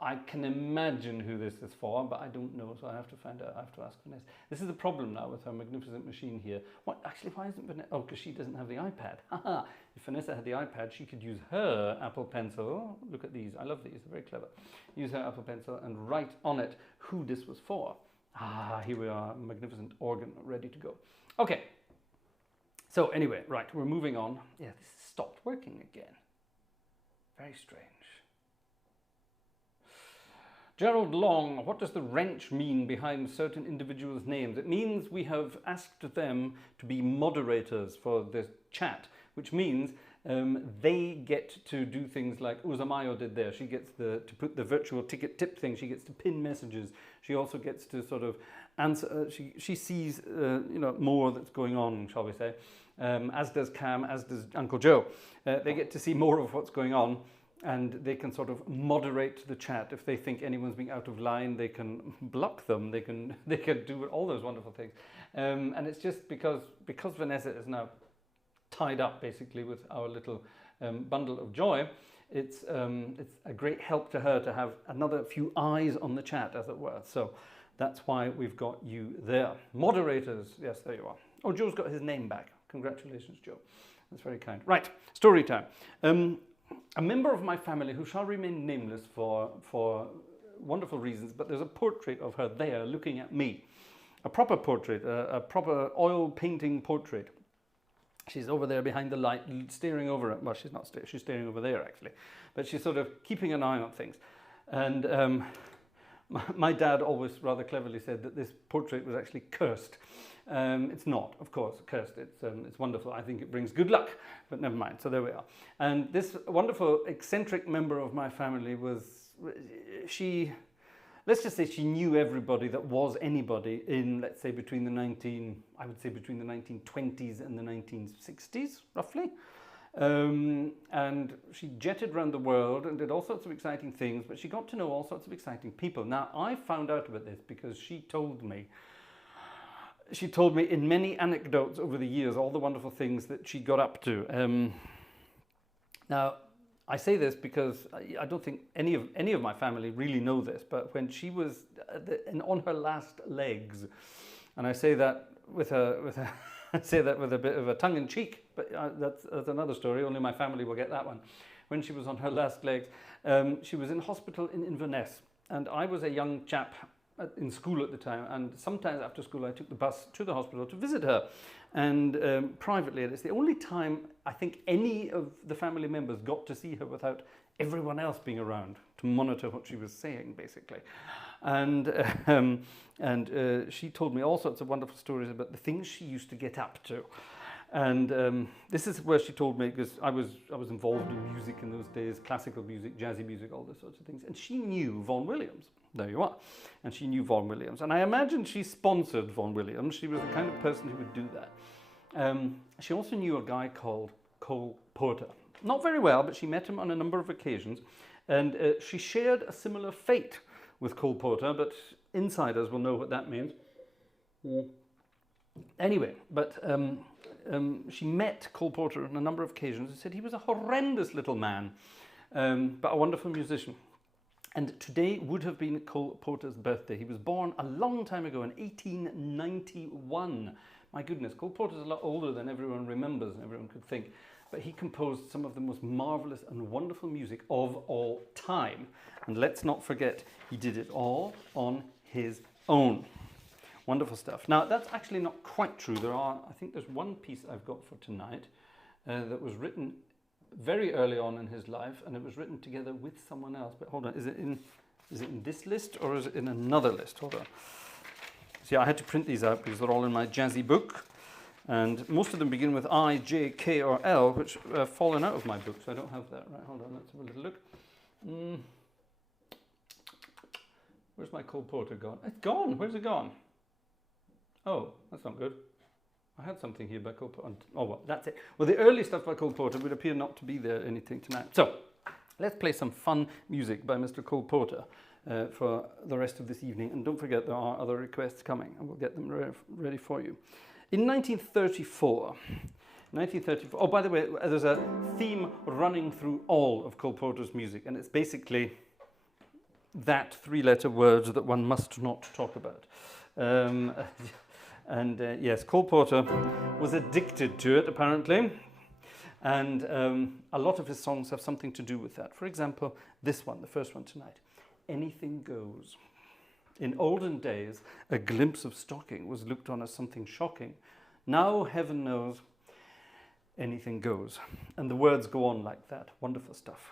I can imagine who this is for, but I don't know, so I have to find out. I have to ask Vanessa. This is the problem now with our magnificent machine here. What actually? Why isn't Vanessa? Oh, because she doesn't have the iPad. Haha! If Vanessa had the iPad, she could use her Apple Pencil. Look at these. I love these. They're very clever. Use her Apple Pencil and write on it who this was for. Here we are, magnificent organ ready to go. Okay. So anyway, right, we're moving on. Yeah, this stopped working again. Very strange. Gerald Long, what does the wrench mean behind certain individuals' names? It means we have asked them to be moderators for this chat, which means they get to do things like Uzamayo did there. She gets to put the virtual ticket tip thing. She gets to pin messages. She also gets to sort of answer. She sees more that's going on, shall we say, as does Cam, as does Uncle Joe. They get to see more of what's going on, and they can sort of moderate the chat. If they think anyone's being out of line, they can block them. They can do all those wonderful things. And it's just because Vanessa is now tied up basically with our little bundle of joy. It's a great help to her to have another few eyes on the chat, as it were. So that's why we've got you there. Moderators, yes, there you are. Oh, Joe's got his name back. Congratulations, Joe. That's very kind. Right, story time. A member of my family who shall remain nameless for wonderful reasons, but there's a portrait of her there looking at me. A proper portrait, a proper oil painting portrait. She's over there behind the light, staring over it. Well, she's not staring, she's staring over there actually. But she's sort of keeping an eye on things. And my dad always rather cleverly said that this portrait was actually cursed. It's not, of course, cursed. It's wonderful. I think it brings good luck, but never mind. So there we are. And this wonderful, eccentric member of my family let's just say she knew everybody that was anybody in, let's say, between the 1920s and the 1960s, roughly. And she jetted around the world and did all sorts of exciting things, but she got to know all sorts of exciting people. Now, I found out about this because she told me in many anecdotes over the years all the wonderful things that she got up to. Now, I say this because I don't think any of my family really know this, but when she was on her last legs, and I say that with a bit of a tongue in cheek, but that's another story. Only my family will get that one. When she was on her last legs, she was in hospital in Inverness, and I was a young chap in school at the time, and sometimes after school I took the bus to the hospital to visit her, and privately. And it's the only time I think any of the family members got to see her without everyone else being around to monitor what she was saying, basically. And she told me all sorts of wonderful stories about the things she used to get up to. And this is where she told me, because I was involved in music in those days, classical music, jazzy music, all those sorts of things. And she knew Vaughan Williams. There you are. And she knew Vaughan Williams. And I imagine she sponsored Vaughan Williams. She was the kind of person who would do that. She also knew a guy called Cole Porter. Not very well, but she met him on a number of occasions. And she shared a similar fate with Cole Porter, but insiders will know what that means. Anyway, but she met Cole Porter on a number of occasions and said he was a horrendous little man, but a wonderful musician. And today would have been Cole Porter's birthday. He was born a long time ago in 1891. My goodness, Cole Porter's a lot older than everyone remembers and everyone could think. But he composed some of the most marvelous and wonderful music of all time. And let's not forget, he did it all on his own. Wonderful stuff. Now, that's actually not quite true. I think there's one piece I've got for tonight that was written very early on in his life, and it was written together with someone else. But hold on, is it in this list or is it in another list? Hold on. See, I had to print these out because they're all in my Jazzy book, and most of them begin with I, J, K, or L, which have fallen out of my book, so I don't have that. Right, hold on, let's have a little look. Where's my Cole Porter gone? It's gone. Where's it gone? Oh, that's not good. I had something here by Cole Porter. Oh, well, that's it. Well, the early stuff by Cole Porter would appear not to be there anything tonight. So, let's play some fun music by Mr. Cole Porter for the rest of this evening. And don't forget, there are other requests coming, and we'll get them ready for you. In 1934, oh, by the way, there's a theme running through all of Cole Porter's music, and it's basically that three-letter word that one must not talk about. Yes, Cole Porter was addicted to it, apparently, and a lot of his songs have something to do with that. For example, this one, the first one tonight, Anything Goes. In olden days, a glimpse of stocking was looked on as something shocking. Now, heaven knows, anything goes. And the words go on like that. Wonderful stuff.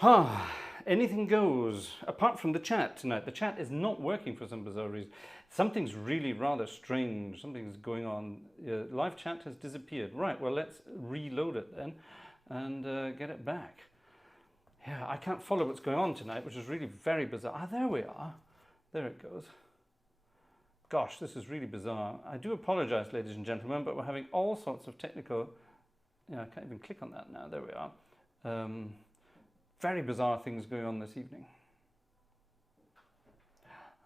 Huh. Anything goes, apart from the chat tonight. The chat is not working for some bizarre reason. Something's really rather strange. Something's going on. Live chat has disappeared. Right, well, let's reload it then and get it back. Yeah, I can't follow what's going on tonight, which is really very bizarre. Ah, there we are. There it goes. Gosh, this is really bizarre. I do apologize, ladies and gentlemen, but we're having all sorts of technical... Yeah, I can't even click on that now. There we are. Very bizarre things going on this evening.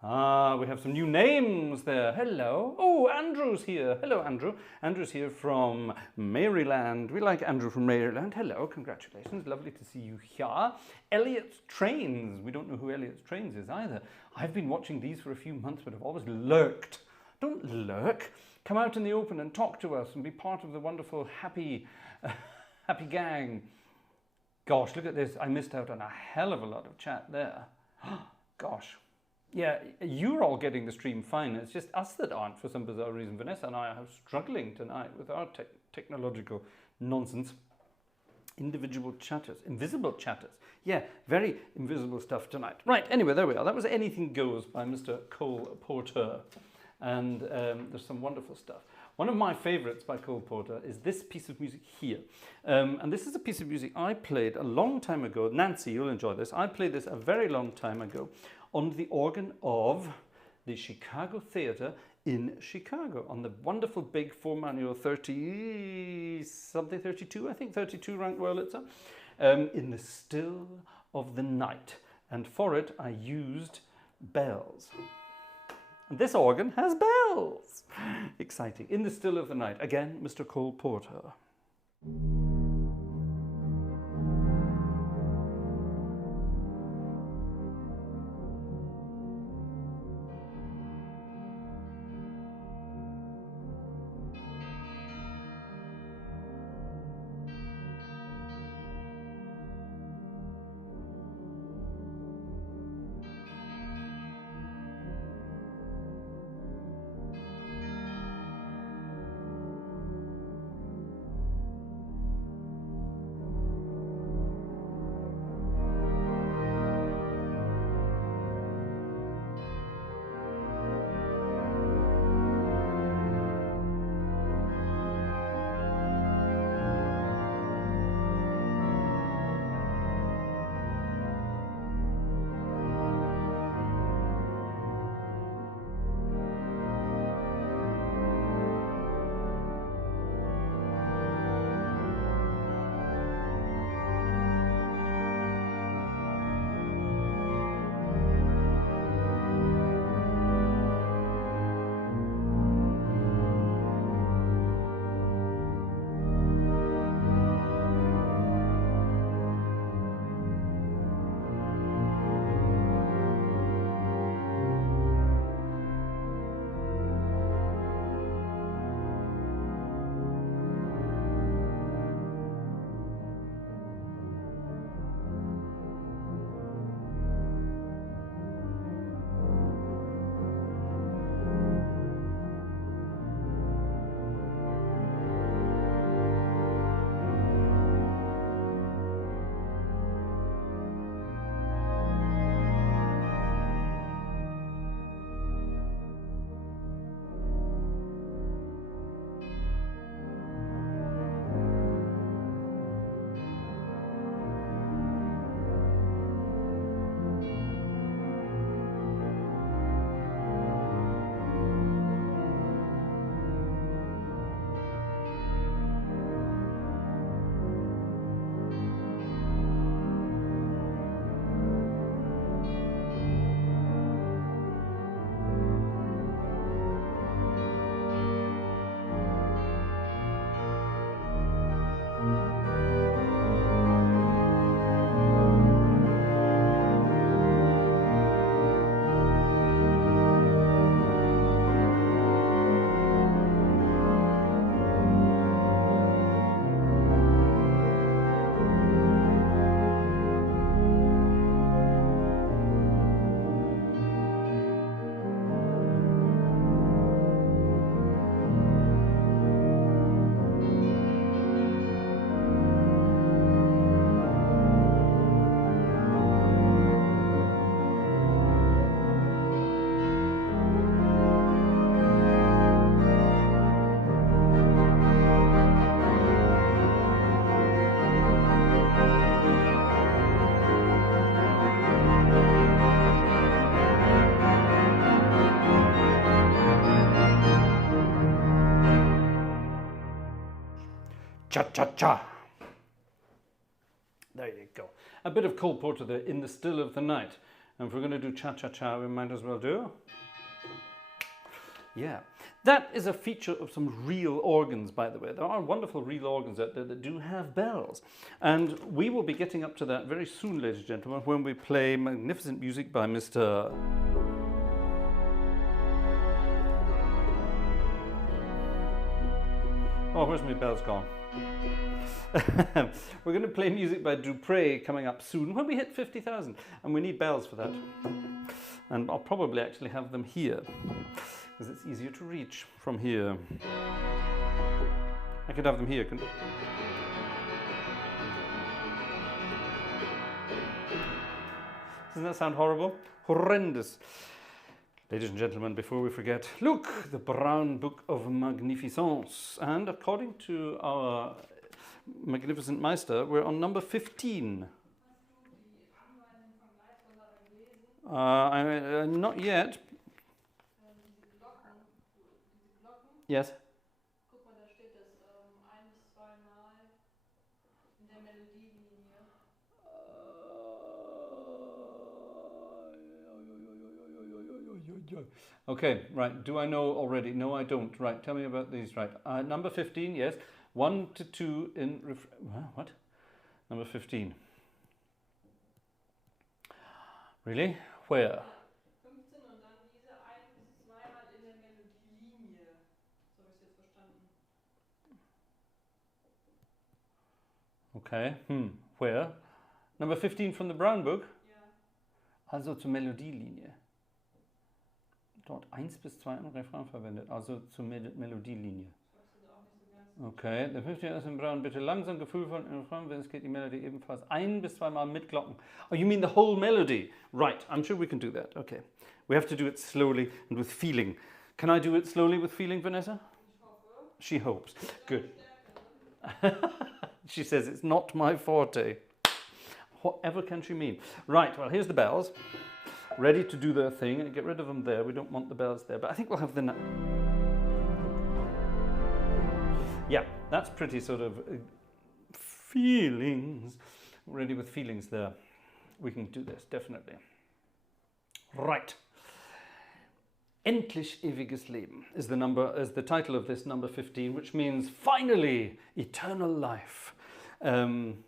Ah, we have some new names there. Hello. Oh, Andrew's here. Hello, Andrew. Andrew's here from Maryland. We like Andrew from Maryland. Hello, congratulations. Lovely to see you here. Elliot's Trains. We don't know who Elliot's Trains is either. I've been watching these for a few months, but I've always lurked. Don't lurk. Come out in the open and talk to us and be part of the wonderful, happy gang. Gosh, look at this. I missed out on a hell of a lot of chat there. Gosh. Yeah, you're all getting the stream fine. It's just us that aren't for some bizarre reason. Vanessa and I are struggling tonight with our technological nonsense. Individual chatters, invisible chatters. Yeah, very invisible stuff tonight. Right, anyway, there we are. That was Anything Goes by Mr. Cole Porter. And there's some wonderful stuff. One of my favorites by Cole Porter is this piece of music here. And this is a piece of music I played a long time ago. Nancy, you'll enjoy this. I played this a very long time ago on the organ of the Chicago Theatre in Chicago, on the wonderful big 4-manual 30-something, 32, I think, 32 rank Wurlitzer, in the still of the night. And for it, I used bells. And this organ has bells. Exciting. In the still of the night. Again, Mr. Cole Porter. cha-cha-cha. There you go. A bit of Cole Porter there, In the Still of the Night. And if we're going to do cha-cha-cha, we might as well do... Yeah. That is a feature of some real organs, by the way. There are wonderful real organs out there that do have bells. And we will be getting up to that very soon, ladies and gentlemen, when we play magnificent music by Mr. Oh, where's my bells gone? We're going to play music by Dupre coming up soon when we hit 50,000. And we need bells for that. And I'll probably actually have them here, because it's easier to reach from here. I could have them here. Doesn't that sound horrible? Horrendous. Ladies and gentlemen, before we forget, look, the Brown Book of Magnificence. And according to our magnificent Meister, we're on number 15. Not yet. Yes. Guck mal, da steht das 1 bis 2 Mal in der Melodielinie. Okay, right. Do I know already? No, I don't. Right. Tell me about these. Right. Number 15, yes. 1 to 2 in... What? Number 15. Really? Where? 15 und dann diese 1 bis 2 Mal in der Melodielinie. So habe ich es jetzt verstanden. Okay. Where? Number 15 from the Brown Book? Ja. Also zur Melodielinie. Dort 1 bis 2 im Refrain verwendet, also zur Melodielinie. Okay, der 15 ist im Brown, bitte langsam, gefühlvoll im Refrain, wenn es geht, die Melodie ebenfalls 1 bis 2 Mal mit Glocken. Oh, you mean the whole melody? Right, I'm sure we can do that. Okay. We have to do it slowly and with feeling. Can I do it slowly with feeling, Vanessa? Ich hoffe. She hopes. Good. She says it's not my forte. Whatever can she mean? Right, well, here's the bells. Ready to do their thing, and get rid of them there. We don't want the bells there, but I think we'll have the... Yeah, that's pretty sort of feelings. Ready with feelings there. We can do this, definitely. Right. Endlich ewiges Leben is the title of this number 15, which means finally eternal life.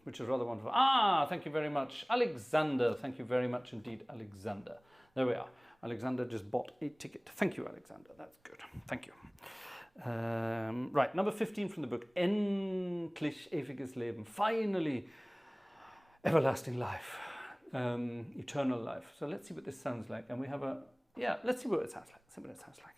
Which is rather wonderful. Ah, thank you very much, Alexander. Thank you very much indeed, Alexander. There we are. Alexander just bought a ticket. Thank you, Alexander. That's good. Thank you. Right, number 15 from the book. Endlich ewiges Leben. Finally, everlasting life. Eternal life. So let's see what this sounds like. And we have a... Yeah, let's see what it sounds like. See what it sounds like.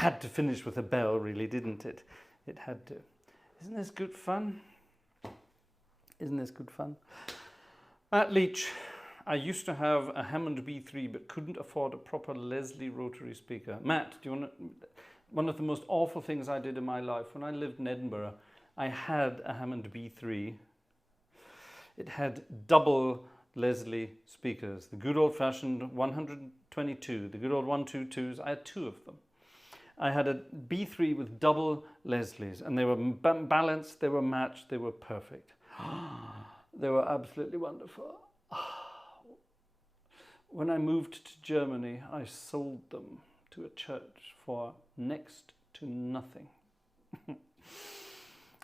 Had to finish with a bell, really, didn't it? It had to. Isn't this good fun? Isn't this good fun? At Leach, I used to have a Hammond B3 but couldn't afford a proper Leslie rotary speaker. Matt, do you want to... One of the most awful things I did in my life, when I lived in Edinburgh, I had a Hammond B3. It had double Leslie speakers, the good old-fashioned 122, the good old 122s. I had two of them. I had a B3 with double Leslies, and they were balanced, they were matched, they were perfect. They were absolutely wonderful. When I moved to Germany, I sold them to a church for next to nothing.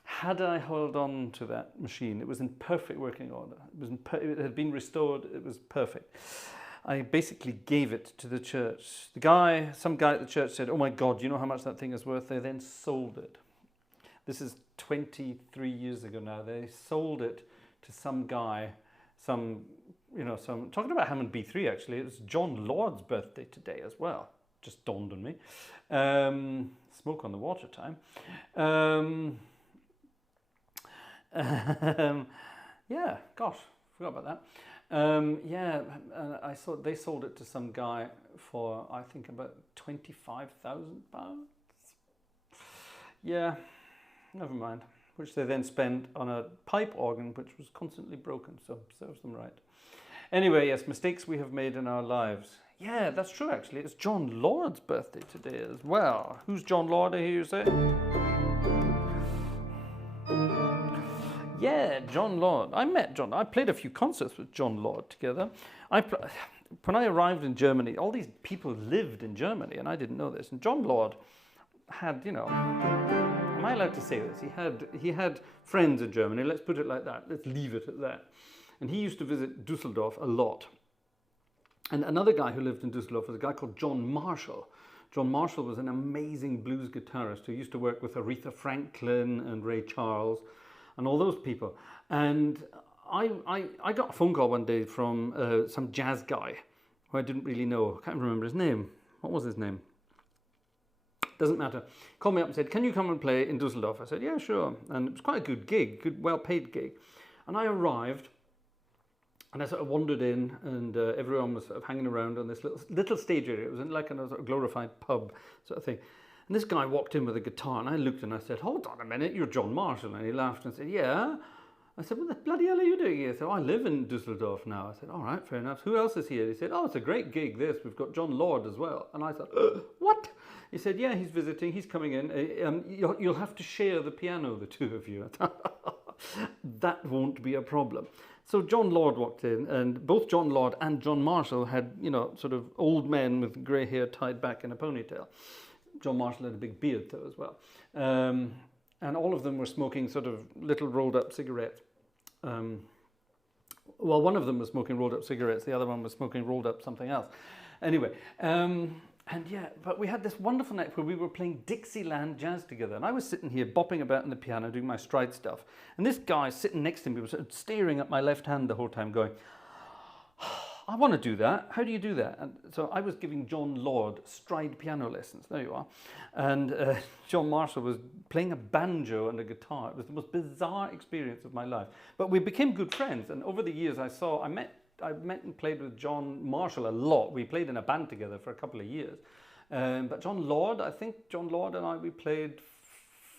Had I held on to that machine, it was in perfect working order. It had been restored, it was perfect. I basically gave it to the church. Some guy at the church said, "Oh my God, you know how much that thing is worth?" They then sold it. This is 23 years ago now. They sold it to some guy, talking about Hammond B3 actually, it was John Lord's birthday today as well. Just dawned on me. Smoke on the water time. Yeah, gosh, forgot about that. They sold it to some guy for, I think, about £25,000. Yeah, never mind. Which they then spent on a pipe organ, which was constantly broken, so serves them right. Anyway, yes, mistakes we have made in our lives. Yeah, that's true, actually. It's John Lord's birthday today as well. Who's John Lord, I hear you say? Yeah, John Lord. I met John. I played a few concerts with John Lord together. When I arrived in Germany, all these people lived in Germany, and I didn't know this. And John Lord had, am I allowed to say this? He had friends in Germany. Let's put it like that. Let's leave it at that. And he used to visit Düsseldorf a lot. And another guy who lived in Düsseldorf was a guy called John Marshall. John Marshall was an amazing blues guitarist who used to work with Aretha Franklin and Ray Charles and all those people. And I got a phone call one day from some jazz guy who I didn't really know. I can't remember his name. What was his name? Doesn't matter. Called me up and said, "Can you come and play in Düsseldorf?" I said, "Yeah, sure." And it was quite a good gig, good, well-paid gig. And I arrived, and I sort of wandered in, and everyone was sort of hanging around on this little stage area. It was in like a sort of glorified pub sort of thing. And this guy walked in with a guitar, and I looked and I said, "Hold on a minute, you're John Marshall." And he laughed and said, "Yeah." I said, "What the bloody hell are you doing here?" He said, "Oh, I live in Düsseldorf now." I said, "All right, fair enough. Who else is here?" He said, "Oh, it's a great gig, this. We've got John Lord as well." And I said, "What?" He said, "Yeah, he's visiting. He's coming in. You'll have to share the piano, the two of you." That won't be a problem. So John Lord walked in, and both John Lord and John Marshall had, sort of old men with grey hair tied back in a ponytail. John Marshall had a big beard though as well. And all of them were smoking sort of little rolled up cigarettes. Well, one of them was smoking rolled up cigarettes, the other one was smoking rolled up something else. Anyway, and yeah, but we had this wonderful night where we were playing Dixieland jazz together, and I was sitting here bopping about on the piano doing my stride stuff, and this guy sitting next to me was sort of staring at my left hand the whole time going, "I want to do that. How do you do that?" And so I was giving John Lord stride piano lessons. There you are. And John Marshall was playing a banjo and a guitar. It was the most bizarre experience of my life. But we became good friends. And over the years, I met and played with John Marshall a lot. We played in a band together for a couple of years. But John Lord, I think John Lord and I, we played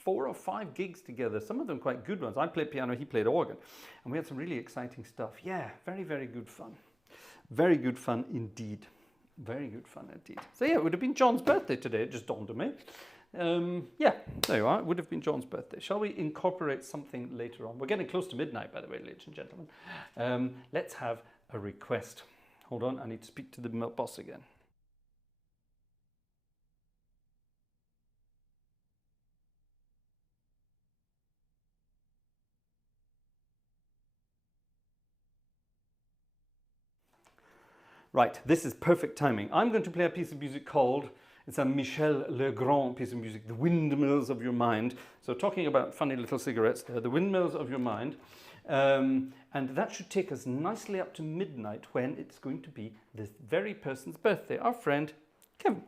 4 or 5 gigs together, some of them quite good ones. I played piano, he played organ. And we had some really exciting stuff. Yeah, very, very good fun. Very good fun indeed. Very good fun indeed. So yeah, it would have been John's birthday today, it just dawned on me. Yeah, there you are, it would have been John's birthday. Shall we incorporate something later on? We're getting close to midnight, by the way, ladies and gentlemen. Let's have a request. Hold on, I need to speak to the boss again. Right, this is perfect timing. I'm going to play a piece of music called, it's a Michel Legrand piece of music, The Windmills of Your Mind. So talking about funny little cigarettes there, The Windmills of Your Mind. And that should take us nicely up to midnight when it's going to be this very person's birthday, our friend Kevin.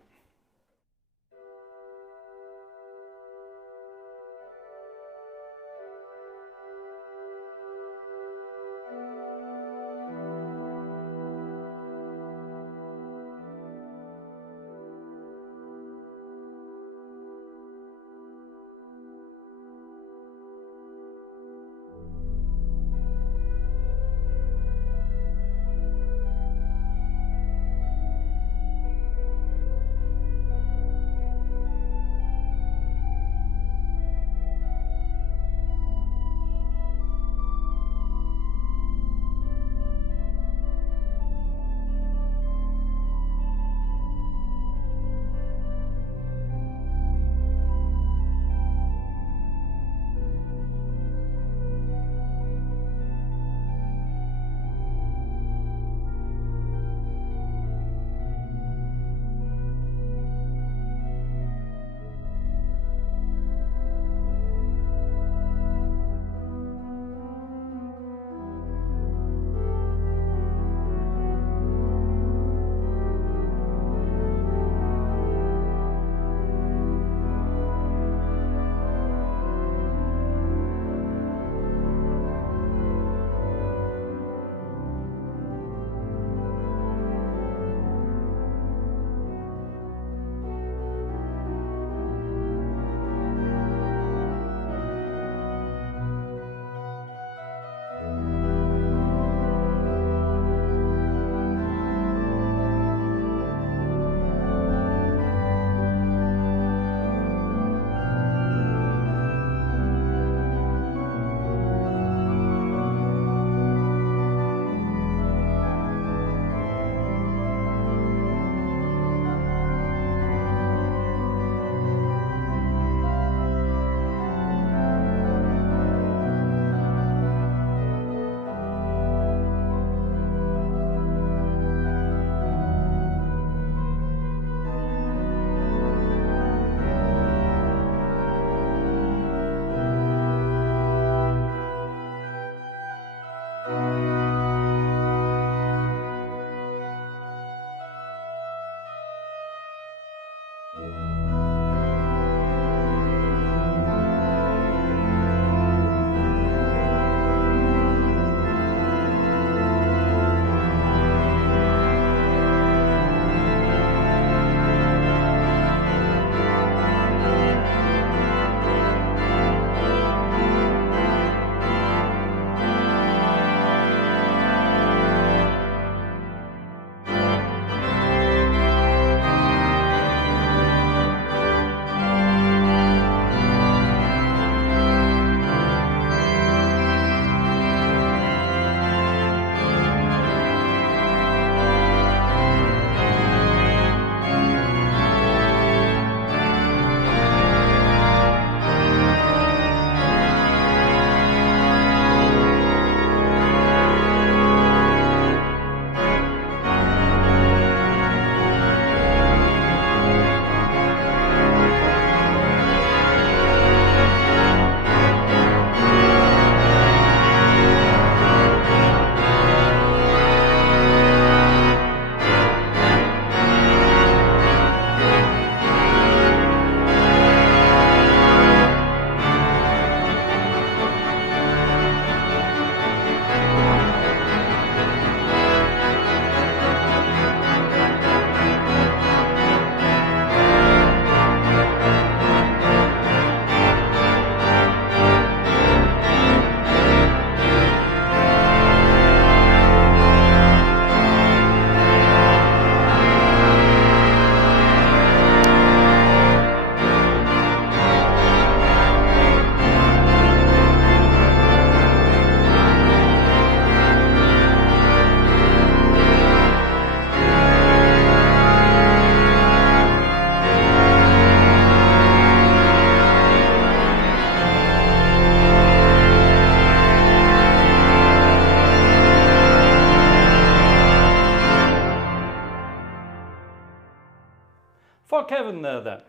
for Kevin there.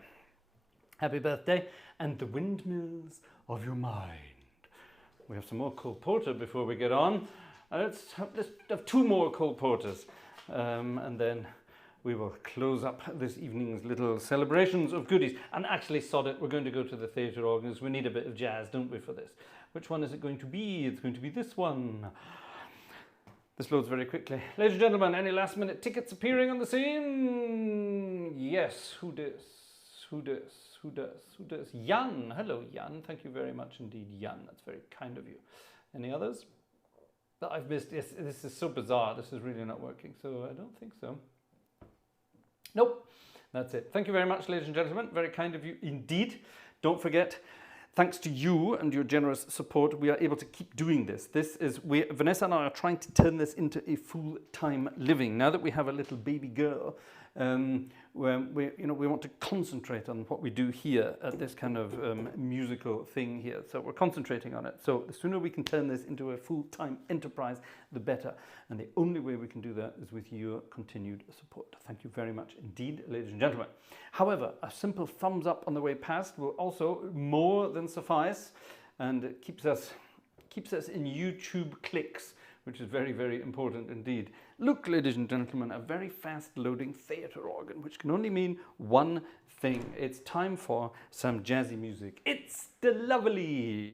Happy birthday. And the windmills of your mind. We have some more Cole Porter before we get on. Let's have 2 more Cole Porters. And then we will close up this evening's little celebrations of goodies. And actually, sod it, we're going to go to the theatre organs. We need a bit of jazz, don't we, for this? Which one is it going to be? It's going to be this one. This loads very quickly. Ladies and gentlemen, any last minute tickets appearing on the scene? Yes, who does? Jan, hello Jan, thank you very much indeed, Jan, that's very kind of you. Any others that I've missed? Yes, this is so bizarre, this is really not working, so I don't think so. Nope, that's it. Thank you very much, ladies and gentlemen, very kind of you indeed. Don't forget, thanks to you and your generous support, we are able to keep doing this. Vanessa and I are trying to turn this into a full-time living. Now that we have a little baby girl, we want to concentrate on what we do here at this kind of musical thing here. So we're concentrating on it. So the sooner we can turn this into a full-time enterprise, the better. And the only way we can do that is with your continued support. Thank you very much indeed, ladies and gentlemen. However, a simple thumbs up on the way past will also more than suffice, and it keeps us in YouTube clicks, which is very, very important indeed. Look, ladies and gentlemen, a very fast-loading theatre organ, which can only mean one thing. It's time for some jazzy music. It's the lovely...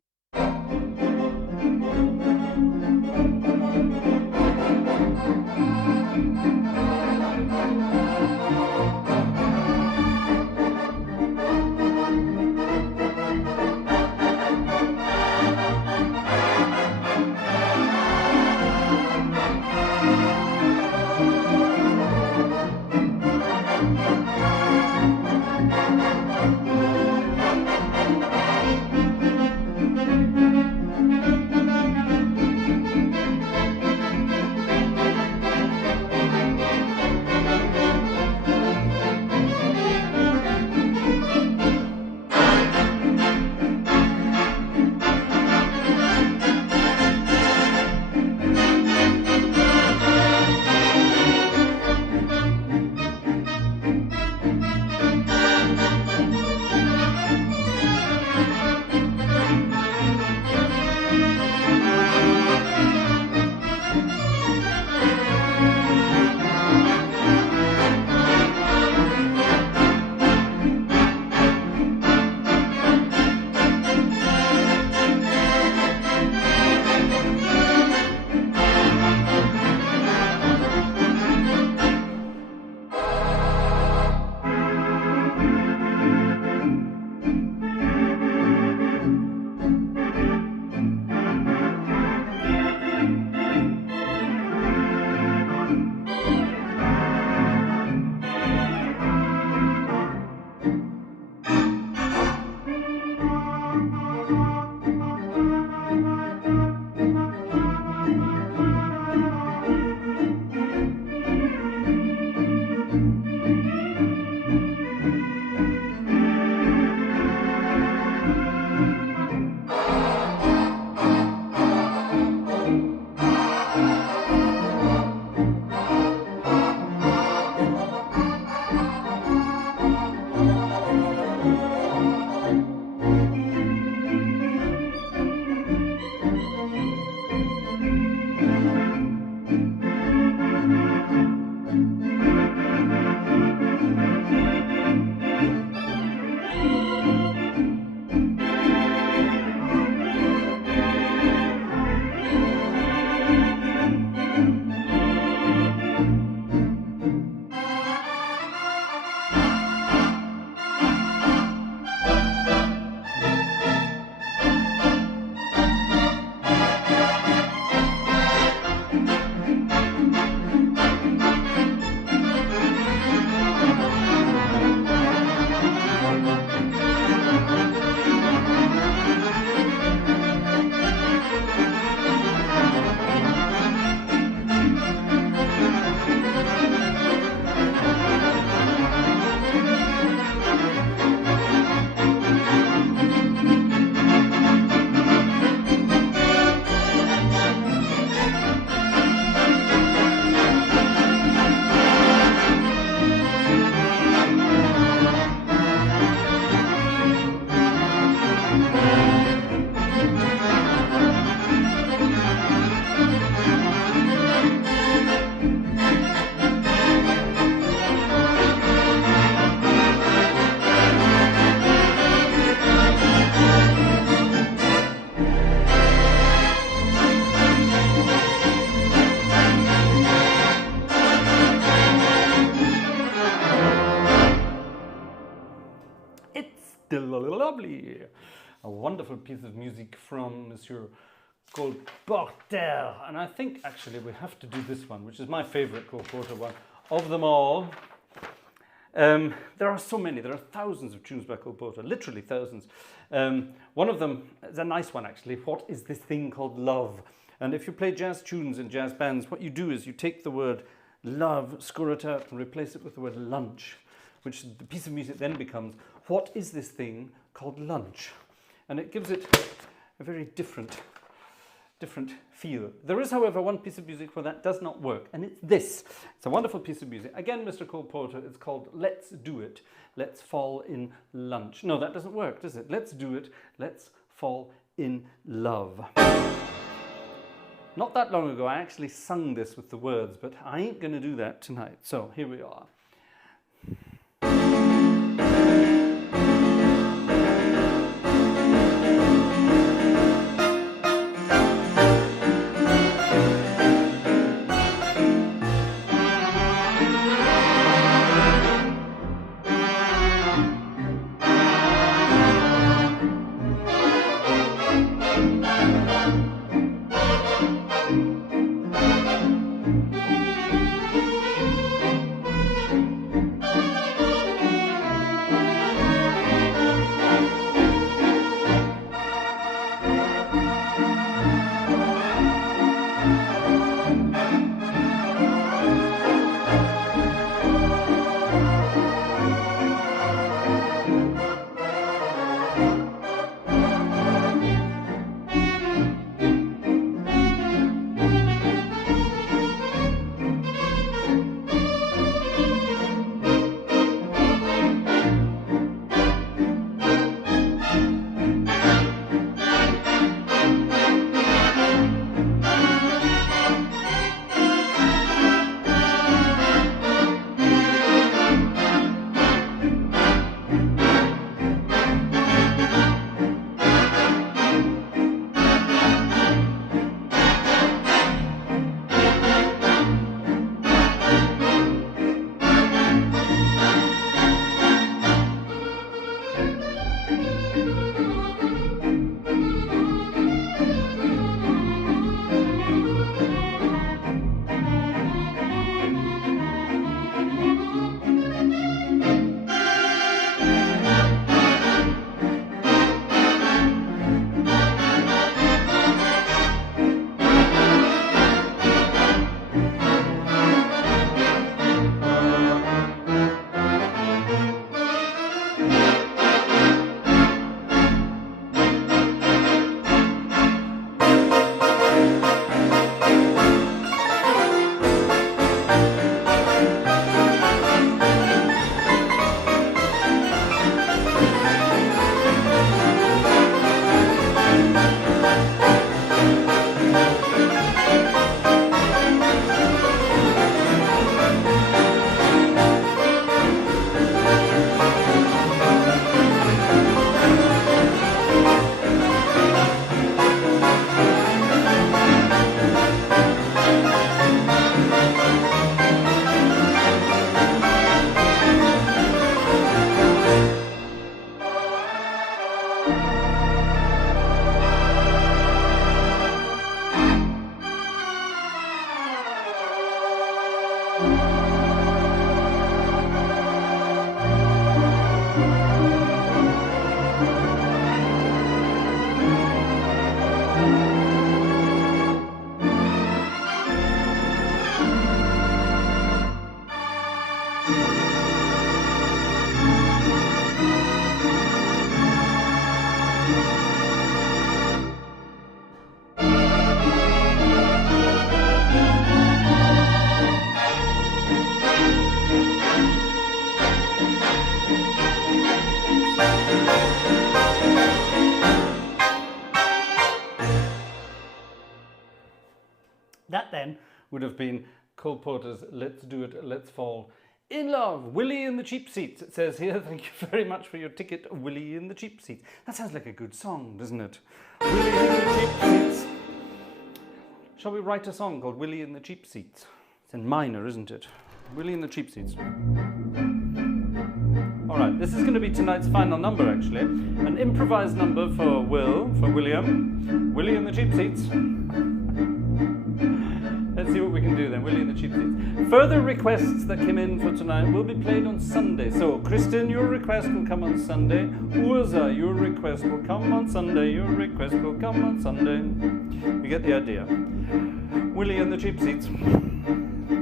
still lovely. A wonderful piece of music from Monsieur Cole Porter. And I think actually we have to do this one, which is my favorite Cole Porter one of them all. There are so many, there are thousands of tunes by Cole Porter, literally thousands. One of them is a nice one actually. What is this thing called love? And if you play jazz tunes in jazz bands, what you do is you take the word love, score it out and replace it with the word lunch, which the piece of music then becomes, what is this thing called lunch? And it gives it a very different feel. There is, however, one piece of music where that does not work, and it's this. It's a wonderful piece of music. Again, Mr. Cole Porter, it's called Let's Do It, Let's Fall in Lunch. No, that doesn't work, does it? Let's do it, let's fall in love. Not that long ago, I actually sung this with the words, but I ain't going to do that tonight. So here we are. That then would have been Cole Porter's Let's Do It, Let's Fall in Love. Willie in the Cheap Seats, it says here. Thank you very much for your ticket, Willie in the Cheap Seats. That sounds like a good song, doesn't it? Willie in the Cheap Seats. Shall we write a song called Willie in the Cheap Seats? It's in minor, isn't it? Willie in the Cheap Seats. All right, this is going to be tonight's final number, actually. An improvised number for William. Willie and the Cheap Seats. Let's see what we can do then, Willie and the Cheap Seats. Further requests that came in for tonight will be played on Sunday. So, Kristen, your request will come on Sunday. Urza, your request will come on Sunday. Your request will come on Sunday. You get the idea. Willie and the Cheap Seats.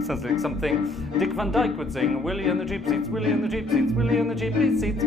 Sounds like something Dick Van Dyke would sing. Willie and the Cheap Seats, Willie and the Cheap Seats, Willie and the Cheap Seats.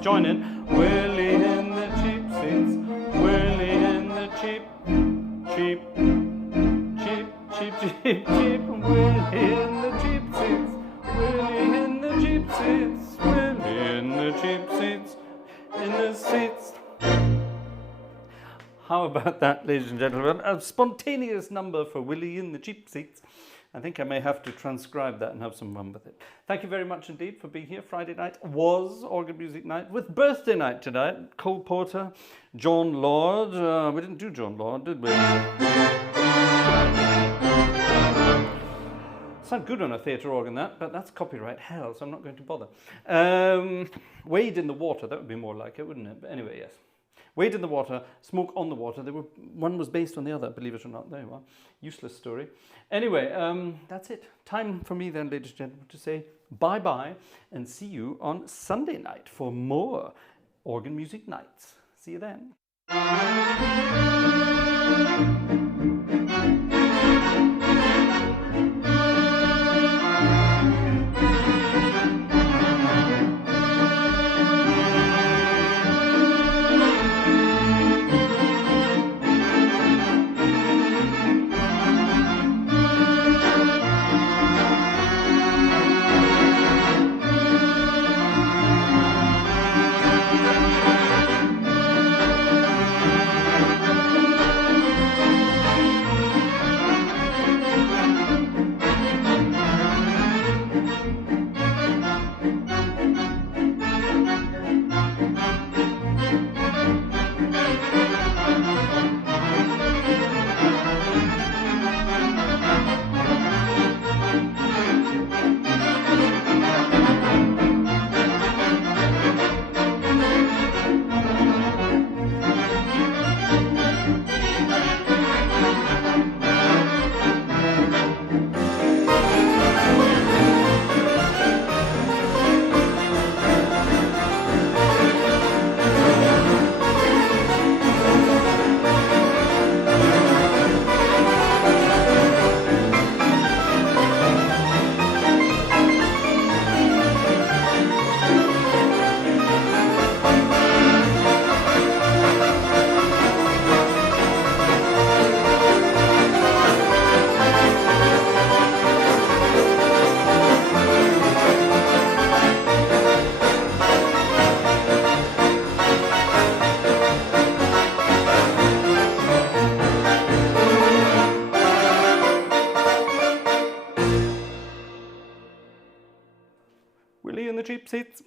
Join in. Willie in the cheap seats. Willie in the cheap. Willie in the cheap seats. Willie in the cheap seats. Willie in the cheap seats. In the seats. How about that, ladies and gentlemen? A spontaneous number for Willie in the cheap seats. I think I may have to transcribe that and have some fun with it. Thank you very much indeed for being here. Friday night was Organ Music Night with birthday night tonight. Cole Porter, John Lord. We didn't do John Lord, did we? Sound good on a theatre organ, that, but that's copyright hell, so I'm not going to bother. Wade in the Water, that would be more like it, wouldn't it? But anyway, yes. Wade in the Water, Smoke on the Water. One was based on the other, believe it or not. There you are. Useless story. Anyway, that's it. Time for me then, ladies and gentlemen, to say bye-bye and see you on Sunday night for more Organ Music Nights. See you then. in the cheap seats.